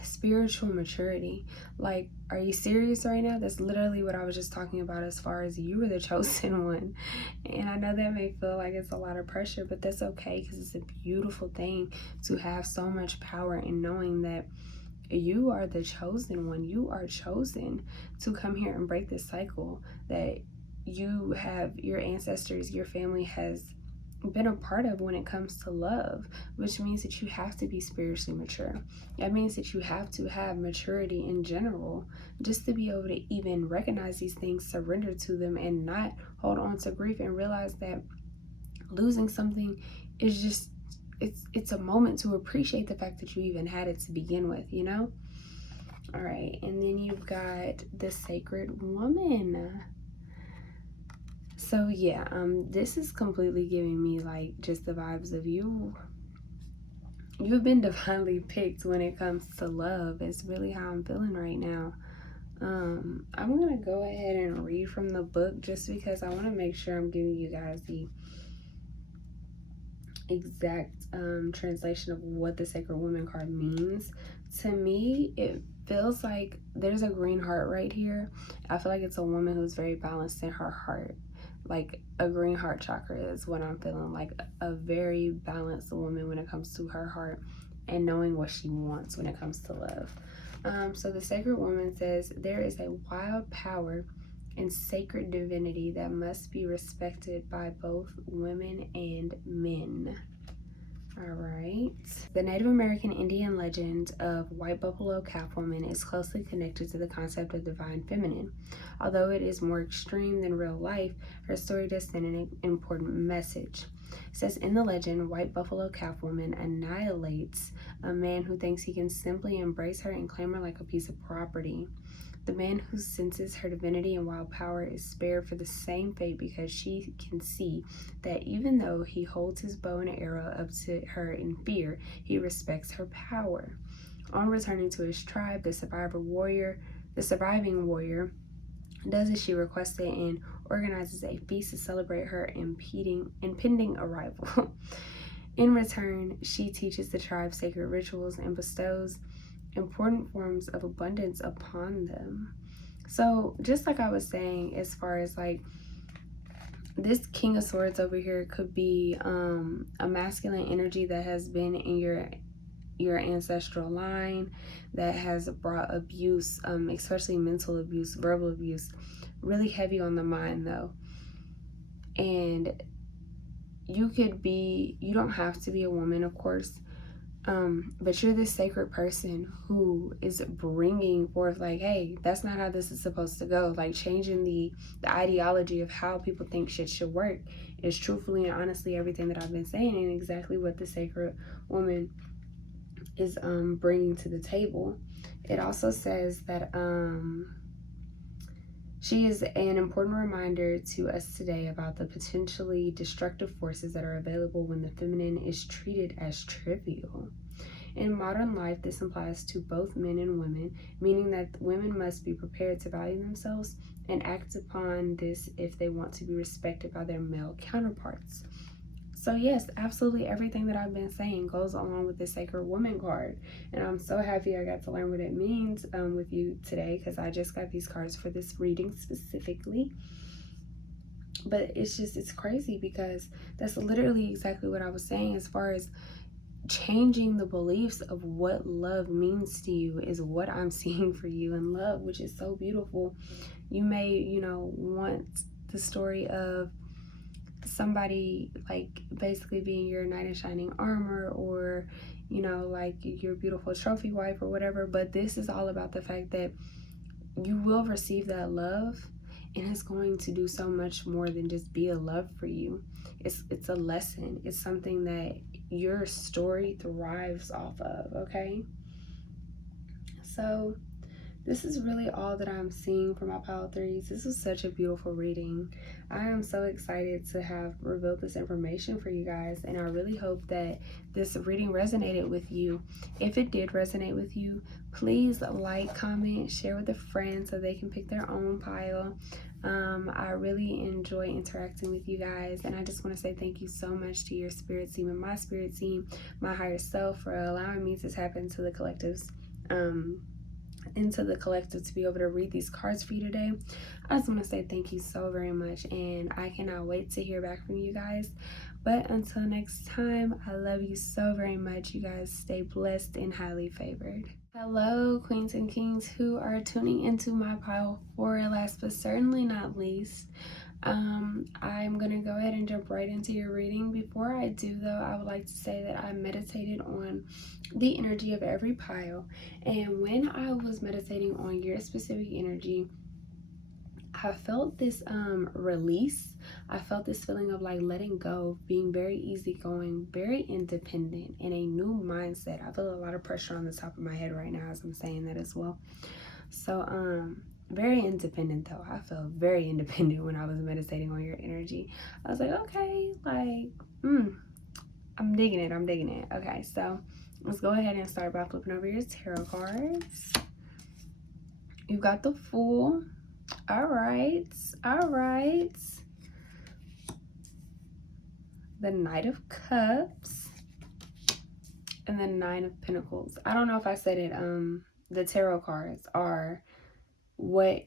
Spiritual maturity. Like, are you serious right now? That's literally what I was just talking about, as far as you were the chosen one. And I know that may feel like it's a lot of pressure, but that's okay, because it's a beautiful thing to have so much power in knowing that you are the chosen one. You are chosen to come here and break this cycle that you have, your ancestors, your family has been a part of when it comes to love, which means that you have to be spiritually mature. That means that you have to have maturity in general, just to be able to even recognize these things, surrender to them, and not hold on to grief, and realize that losing something is just, it's a moment to appreciate the fact that you even had it to begin with, you know? All right, and then you've got the sacred woman. So yeah, this is completely giving me like just the vibes of you've been divinely picked when it comes to love. It's really how I'm feeling right now. I'm gonna go ahead and read from the book, just because I want to make sure I'm giving you guys the exact translation of what the sacred woman card means. To me, it feels like there's a green heart right here. I feel like it's a woman who's very balanced in her heart. Like a green heart chakra is what I'm feeling, like a very balanced woman when it comes to her heart and knowing what she wants when it comes to love. So the sacred woman says, there is a wild power and sacred divinity that must be respected by both women and men. All right. The Native American Indian legend of White Buffalo Calf Woman is closely connected to the concept of divine feminine. Although it is more extreme than real life, her story does send an important message. It says, in the legend, White Buffalo Calf Woman annihilates a man who thinks he can simply embrace her and claim her like a piece of property. The man who senses her divinity and wild power is spared for the same fate, because she can see that even though he holds his bow and arrow up to her in fear, he respects her power. On returning to his tribe, the surviving warrior does as she requested and organizes a feast to celebrate her impending arrival. In return, she teaches the tribe sacred rituals and bestows important forms of abundance upon them. So just like I was saying, as far as like this King of Swords over here could be a masculine energy that has been in your ancestral line, that has brought abuse, especially mental abuse, verbal abuse, really heavy on the mind though. And you don't have to be a woman, of course, but you're this sacred person who is bringing forth like, hey, that's not how this is supposed to go. Like changing the ideology of how people think shit should work is truthfully and honestly everything that I've been saying, and exactly what the sacred woman is bringing to the table. It also says that she is an important reminder to us today about the potentially destructive forces that are available when the feminine is treated as trivial. In modern life, this applies to both men and women, meaning that women must be prepared to value themselves and act upon this if they want to be respected by their male counterparts. So yes, absolutely everything that I've been saying goes along with the Sacred Woman card. And I'm so happy I got to learn what it means with you today, because I just got these cards for this reading specifically. But it's crazy, because that's literally exactly what I was saying, as far as changing the beliefs of what love means to you is what I'm seeing for you in love, which is so beautiful. You may, want the story of somebody like basically being your knight in shining armor, or like your beautiful trophy wife or whatever, but this is all about the fact that you will receive that love, and it's going to do so much more than just be a love for you. It's a lesson. It's something that your story thrives off of. Okay, so this is really all that I'm seeing for my pile 3s. This was such a beautiful reading. I am so excited to have revealed this information for you guys, and I really hope that this reading resonated with you. If it did resonate with you, please like, comment, share with a friend so they can pick their own pile. I really enjoy interacting with you guys, and I just want to say thank you so much to your spirit team and my spirit team, my higher self, for allowing me to tap into the collectives. Into the collective to be able to read these cards for you today. I just want to say thank you so very much, and I cannot wait to hear back from you guys. But until next time, I love you so very much. You guys stay blessed and highly favored. Hello, queens and kings who are tuning into my pile 4. Last but certainly not least, I'm gonna go ahead and jump right into your reading. Before I do, though, I would like to say that I meditated on the energy of every pile, and when I was meditating on your specific energy, I felt this release. I felt this feeling of like letting go, being very easygoing, very independent, and a new mindset. I feel a lot of pressure on the top of my head right now as I'm saying that as well. So very independent though. I felt very independent when I was meditating on your energy. I was like, okay, like I'm digging it. Okay, so let's go ahead and start by flipping over your tarot cards. You've got the Fool. All right. The Knight of Cups and the Nine of Pentacles. I don't know if I said it. The tarot cards are what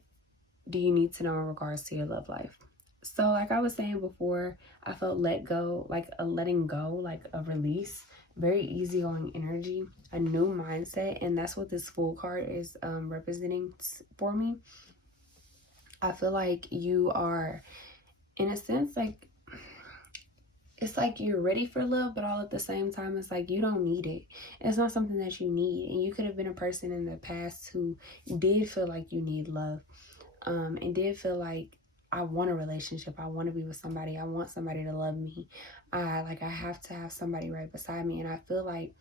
do you need to know in regards to your love life. So like I was saying before, I felt let go, like a letting go, like a release, very easygoing energy, a new mindset, and that's what this Fool card is representing for me. I feel like you are, in a sense, like it's like you're ready for love, but all at the same time, it's like you don't need it. It's not something that you need. And you could have been a person in the past who did feel like you need love, and did feel like, I want a relationship. I want to be with somebody. I want somebody to love me. I have to have somebody right beside me. And I feel like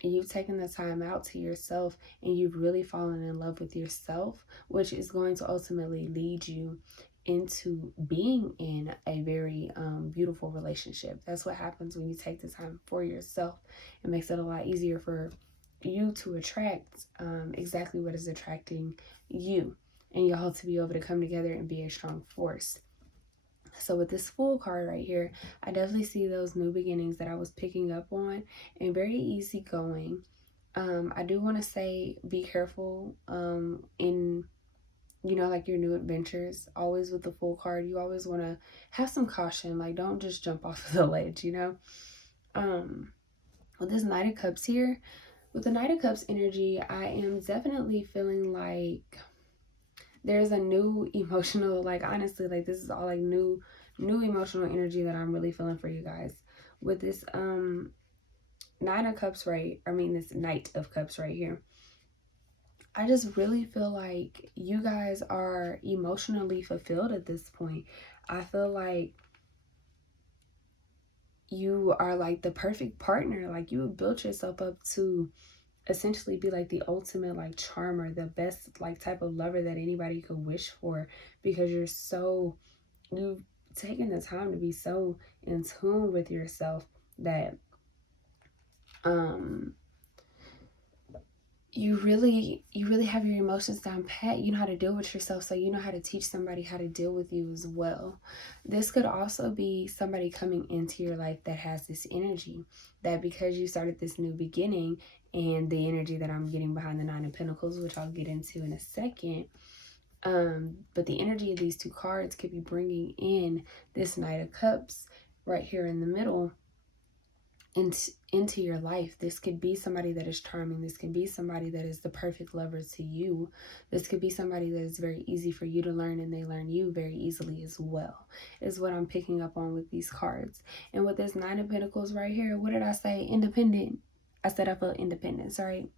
you've taken the time out to yourself and you've really fallen in love with yourself, which is going to ultimately lead you into being in a very beautiful relationship. That's what happens when you take the time for yourself. It makes it a lot easier for you to attract exactly what is attracting you, and y'all to be able to come together and be a strong force. So with this Fool card right here, I definitely see those new beginnings that I was picking up on, and very easygoing. I do want to say be careful in, you know, like your new adventures. Always with the Fool card, you always want to have some caution. Like, don't just jump off of the ledge, you know. With this Knight of Cups here, with the Knight of Cups energy, I am definitely feeling like there's a new emotional, like honestly, like this is all like new emotional energy that I'm really feeling for you guys. With this Nine of Cups this Knight of Cups right here, I just really feel like you guys are emotionally fulfilled at this point. I feel like you are like the perfect partner. Like, you have built yourself up to essentially be like the ultimate like charmer, the best like type of lover that anybody could wish for, because you've taken the time to be so in tune with yourself that you really have your emotions down pat. You know how to deal with yourself, so you know how to teach somebody how to deal with you as well. This could also be somebody coming into your life that has this energy, that because you started this new beginning, and the energy that I'm getting behind the Nine of Pentacles, which I'll get into in a second, but the energy of these two cards could be bringing in this Knight of Cups right here in the middle into your life. This could be somebody that is charming. This could be somebody that is the perfect lover to you. This could be somebody that is very easy for you to learn, and they learn you very easily as well, is what I'm picking up on with these cards. And with this Nine of Pentacles right here, what did I say? Independent. I said I felt independence, right?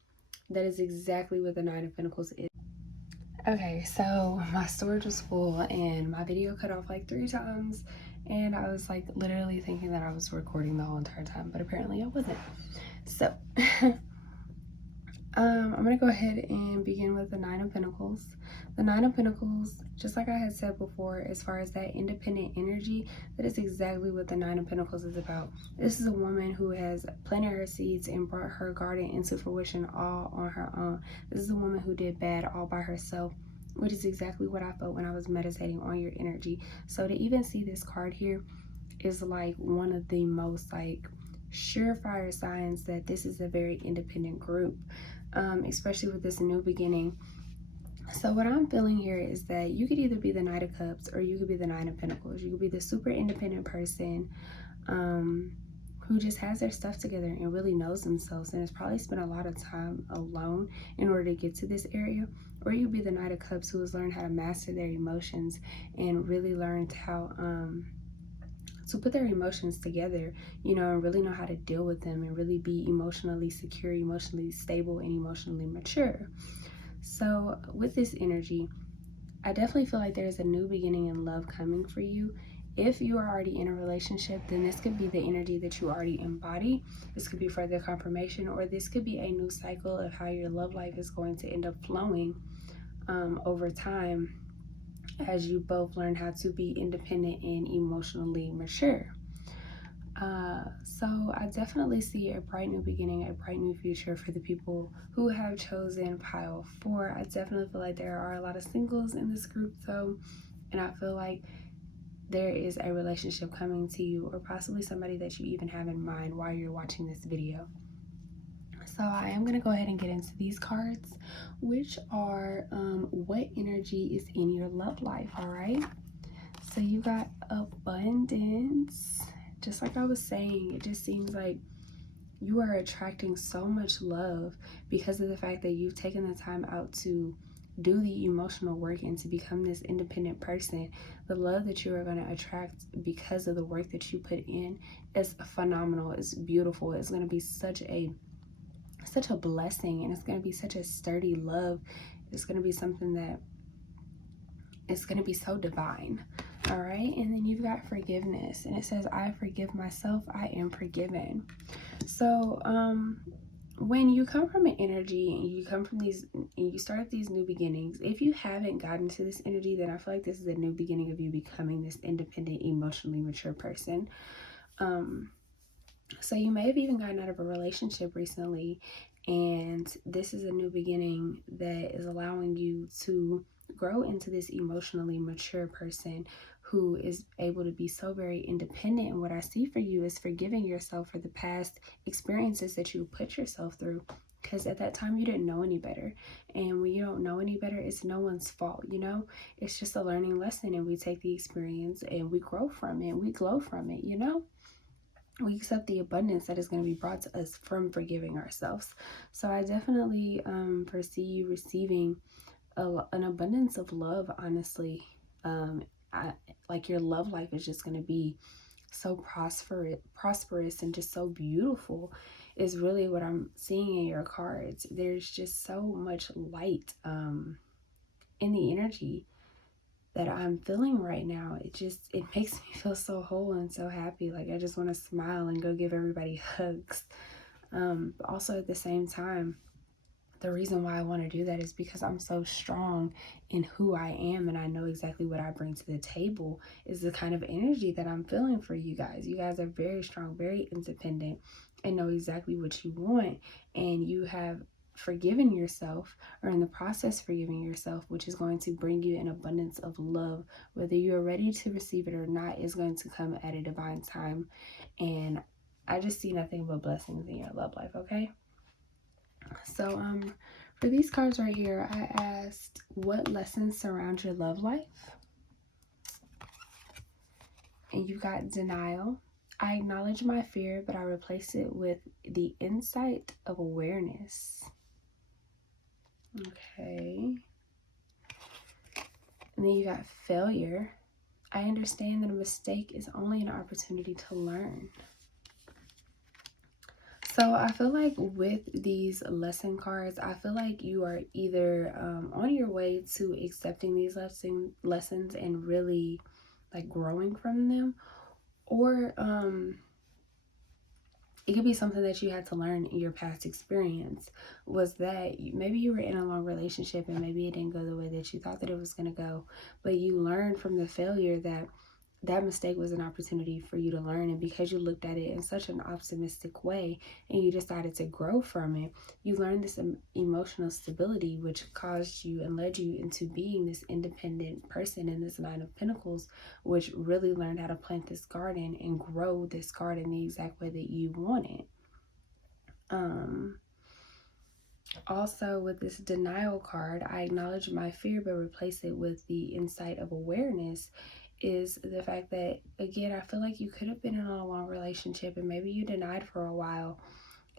That is exactly what the Nine of Pentacles is. Okay, so my storage was full and my video cut off like 3 times, and I was like literally thinking that I was recording the whole entire time, but apparently I wasn't. So I'm going to go ahead and begin with the Nine of Pentacles. The Nine of Pentacles, just like I had said before, as far as that independent energy, that is exactly what the Nine of Pentacles is about. This is a woman who has planted her seeds and brought her garden into fruition all on her own. This is a woman who did bad all by herself, which is exactly what I felt when I was meditating on your energy. So to even see this card here is like one of the most like surefire signs that this is a very independent group, especially with this new beginning. So what I'm feeling here is that you could either be the Knight of Cups or you could be the Nine of Pentacles. You could be the super independent person who just has their stuff together and really knows themselves and has probably spent a lot of time alone in order to get to this area. Or you could be the Knight of Cups who has learned how to master their emotions and really learned how to put their emotions together, you know, and really know how to deal with them and really be emotionally secure, emotionally stable, and emotionally mature. So with this energy, I definitely feel like there's a new beginning in love coming for you. If you are already in a relationship, then this could be the energy that you already embody. This could be further confirmation, or this could be a new cycle of how your love life is going to end up flowing over time as you both learn how to be independent and emotionally mature. So I definitely see a bright new beginning, a bright new future for the people who have chosen pile 4. I definitely feel like there are a lot of singles in this group though, and I feel like there is a relationship coming to you, or possibly somebody that you even have in mind while you're watching this video. So I am going to go ahead and get into these cards, which are what energy is in your love life. All right, so you got abundance. Just like I was saying, it just seems like you are attracting so much love because of the fact that you've taken the time out to do the emotional work and to become this independent person. The love that you are going to attract because of the work that you put in is phenomenal. It's beautiful. It's going to be such a blessing, and it's going to be such a sturdy love. It's going to be something that it's going to be so divine. All right, and then you've got forgiveness, and it says, I forgive myself, I am forgiven. So when you come from an energy and you come from these and you start these new beginnings, if you haven't gotten to this energy, then I feel like this is a new beginning of you becoming this independent, emotionally mature person. So you may have even gotten out of a relationship recently, and this is a new beginning that is allowing you to grow into this emotionally mature person who is able to be so very independent. And what I see for you is forgiving yourself for the past experiences that you put yourself through, because at that time you didn't know any better. And when you don't know any better, it's no one's fault, you know. It's just a learning lesson, and we take the experience and we grow from it, we glow from it, you know. We accept the abundance that is going to be brought to us from forgiving ourselves. So I definitely foresee you receiving an abundance of love, honestly. Like your love life is just going to be so prosperous and just so beautiful is really what I'm seeing in your cards. There's just so much light in the energy that I'm feeling right now. It makes me feel so whole and so happy. Like I just want to smile and go give everybody hugs. But also at the same time, the reason why I want to do that is because I'm so strong in who I am, and I know exactly what I bring to the table is the kind of energy that I'm feeling for you guys. You guys are very strong, very independent, and know exactly what you want, and you have forgiven yourself, or in the process forgiving yourself, which is going to bring you an abundance of love. Whether you're ready to receive it or not is going to come at a divine time, and I just see nothing but blessings in your love life. Okay, so for these cards right here, I asked, what lessons surround your love life? And you got denial. I acknowledge my fear, but I replace it with the insight of awareness. Okay. And then you got failure. I understand that a mistake is only an opportunity to learn. So I feel like with these lesson cards, I feel like you are either on your way to accepting these lessons and really like growing from them, or it could be something that you had to learn in your past experience, was that maybe you were in a long relationship and maybe it didn't go the way that you thought that it was going to go, but you learned from the failure that that mistake was an opportunity for you to learn. And because you looked at it in such an optimistic way and you decided to grow from it, you learned this emotional stability, which caused you and led you into being this independent person in this Nine of Pentacles, which really learned how to plant this garden and grow this garden the exact way that you want it. Also, with this denial card, I acknowledge my fear but replace it with the insight of awareness, is the fact that, again, I feel like you could have been in a long relationship and maybe you denied for a while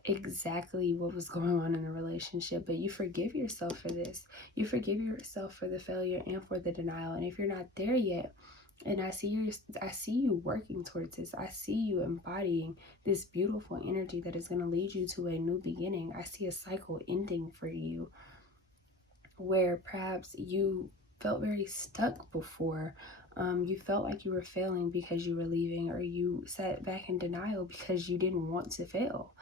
exactly what was going on in the relationship, but you forgive yourself for this. You forgive yourself for the failure and for the denial. And if you're not there yet, and I see you working towards this. I see you embodying this beautiful energy that is going to lead you to a new beginning. I see a cycle ending for you where perhaps you felt very stuck before. You felt like you were failing because you were leaving, or you sat back in denial because you didn't want to fail.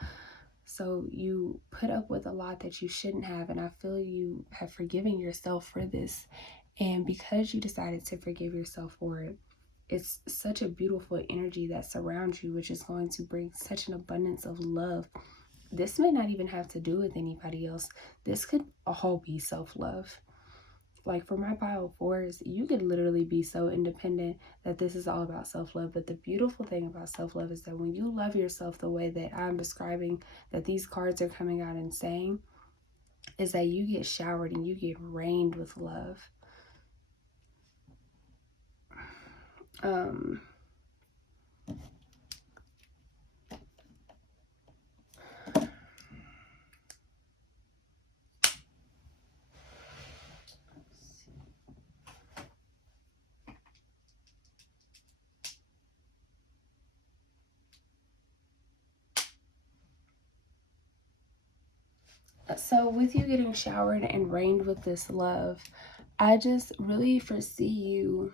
So you put up with a lot that you shouldn't have, and I feel you have forgiven yourself for this. And because you decided to forgive yourself for it, it's such a beautiful energy that surrounds you, which is going to bring such an abundance of love. This may not even have to do with anybody else. This could all be self-love. Like for my pile of fours, you could literally be so independent that this is all about self-love. But the beautiful thing about self-love is that when you love yourself the way that I'm describing, that these cards are coming out and saying, is that you get showered and you get rained with love. So with you getting showered and rained with this love, I just really foresee you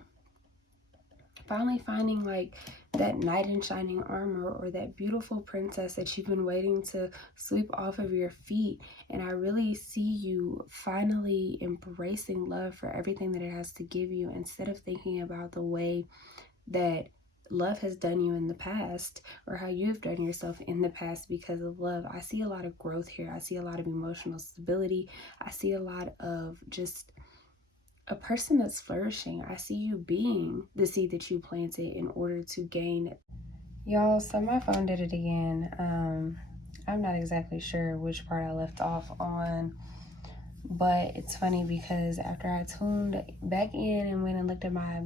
finally finding like that knight in shining armor, or that beautiful princess that you've been waiting to sweep off of your feet. And I really see you finally embracing love for everything that it has to give you, instead of thinking about the way that love has done you in the past, or how you've done yourself in the past because of love. I see a lot of growth here. I see a lot of emotional stability. I see a lot of just a person that's flourishing. I see you being the seed that you planted in order to gain. Y'all, so my phone did it again. I'm not exactly sure which part I left off on, but it's funny because after I tuned back in and went and looked at my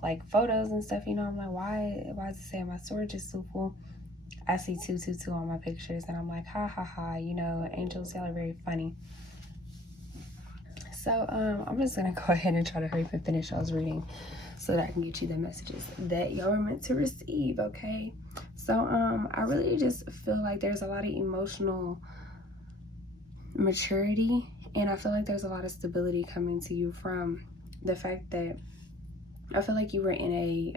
like photos and stuff, I'm like, why is it saying my storage is so full? I see 222 on my pictures and I'm like, ha ha ha, angels, y'all are very funny. So I'm just gonna go ahead and try to hurry up and finish y'all's reading so that I can get you the messages that y'all are meant to receive, okay? So I really just feel like there's a lot of emotional maturity, and I feel like there's a lot of stability coming to you from the fact that I feel like you were in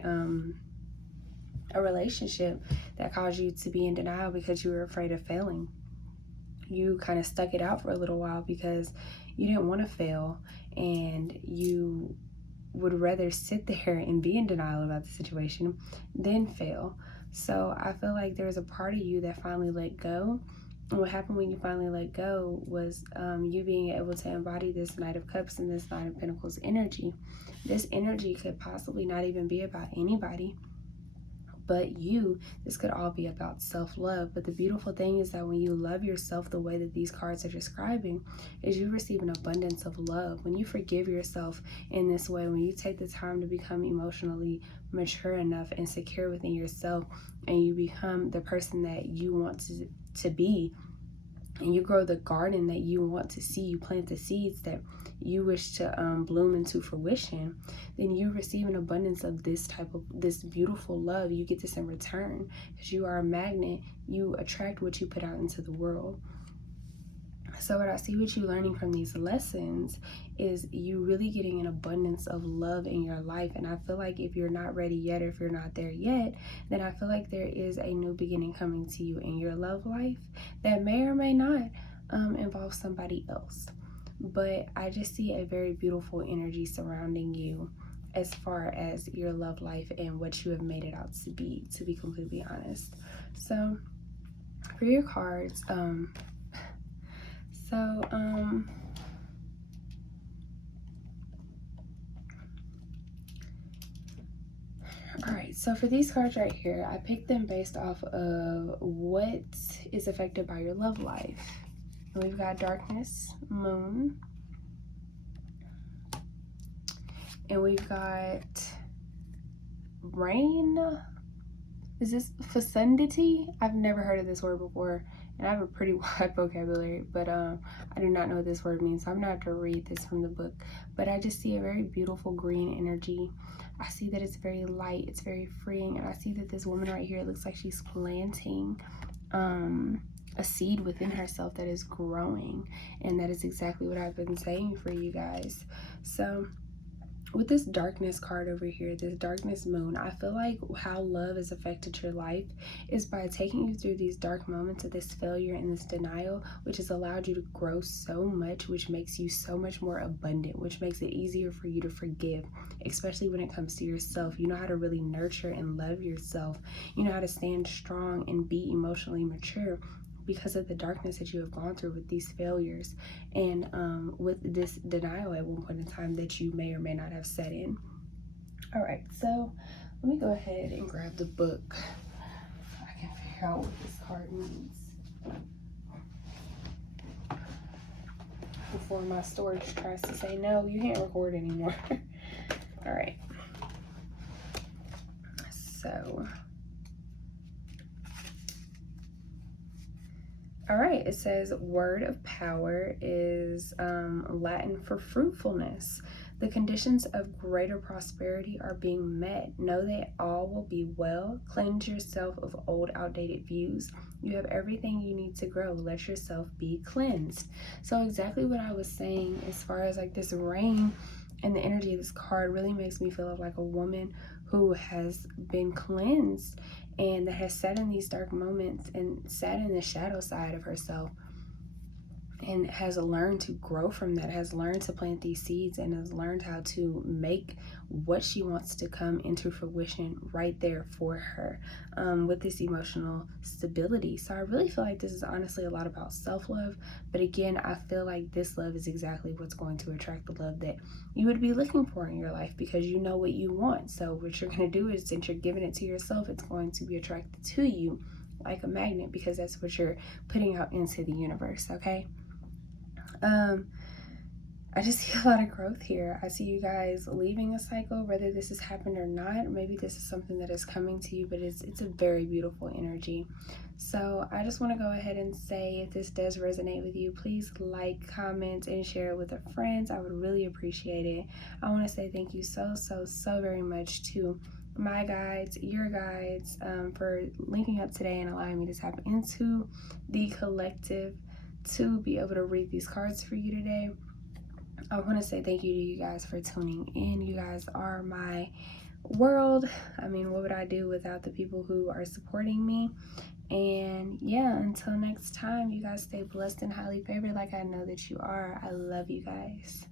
a relationship that caused you to be in denial because you were afraid of failing. You kind of stuck it out for a little while because you didn't want to fail, and you would rather sit there and be in denial about the situation than fail. So I feel like there's a part of you that finally let go. And what happened when you finally let go was you being able to embody this Knight of Cups and this Nine of Pentacles energy. This energy could possibly not even be about anybody but you. This could all be about self-love. But the beautiful thing is that when you love yourself the way that these cards are describing, is you receive an abundance of love. When you forgive yourself in this way, when you take the time to become emotionally mature enough and secure within yourself, and you become the person that you want to be, and you grow the garden that you want to see, you plant the seeds that you wish to bloom into fruition, then you receive an abundance of this beautiful love. You get this in return because you are a magnet. You attract what you put out into the world. So what I see with you learning from these lessons is you really getting an abundance of love in your life. And I feel like if you're not ready yet, or if you're not there yet, then I feel like there is a new beginning coming to you in your love life that may or may not involve somebody else. But I just see a very beautiful energy surrounding you as far as your love life and what you have made it out to be completely honest. So for your cards, all right, so for these cards right here, I picked them based off of what is affected by your love life. And we've got darkness, moon, and we've got rain. Is this fecundity? I've never heard of this word before, and I have a pretty wide vocabulary, but I do not know what this word means, so I'm gonna have to read this from the book. But I just see a very beautiful green energy. I see that it's very light, it's very freeing, and I see that this woman right here looks like she's planting a seed within herself that is growing, and that is exactly what I've been saying for you guys. So with this darkness card over here, this darkness moon, I feel like how love has affected your life is by taking you through these dark moments of this failure and this denial, which has allowed you to grow so much, which makes you so much more abundant, which makes it easier for you to forgive, especially when it comes to yourself. You know how to really nurture and love yourself. You know how to stand strong and be emotionally mature because of the darkness that you have gone through with these failures and with this denial at one point in time that you may or may not have set in. All right, so let me go ahead and grab the book so I can figure out what this card means before my storage tries to say, no, you can't record anymore. All right, so all right, it says word of power is Latin for fruitfulness. The conditions of greater prosperity are being met. Know that all will be well. Cleanse yourself of old, outdated views. You have everything you need to grow. Let yourself be cleansed. So exactly what I was saying as far as like this rain and the energy of this card really makes me feel like a woman who has been cleansed and that has sat in these dark moments and sat in the shadow side of herself and has learned to grow from that, has learned to plant these seeds, and has learned how to make what she wants to come into fruition right there for her with this emotional stability. So I really feel like this is honestly a lot about self-love, but again, I feel like this love is exactly what's going to attract the love that you would be looking for in your life because you know what you want. So what you're going to do is, since you're giving it to yourself, it's going to be attracted to you like a magnet because that's what you're putting out into the universe. Okay. I just see a lot of growth here. I see you guys leaving a cycle, whether this has happened or not. Maybe this is something that is coming to you, but it's a very beautiful energy. So I just want to go ahead and say, if this does resonate with you, please like, comment, and share it with your friends. I would really appreciate it. I want to say thank you so very much to my guides, your guides, for linking up today and allowing me to tap into the collective to be able to read these cards for you today. I want to say thank you to you guys for tuning in. You guys are my world. I mean, what would I do without the people who are supporting me? And yeah, until next time, you guys stay blessed and highly favored like I know that you are. I love you guys.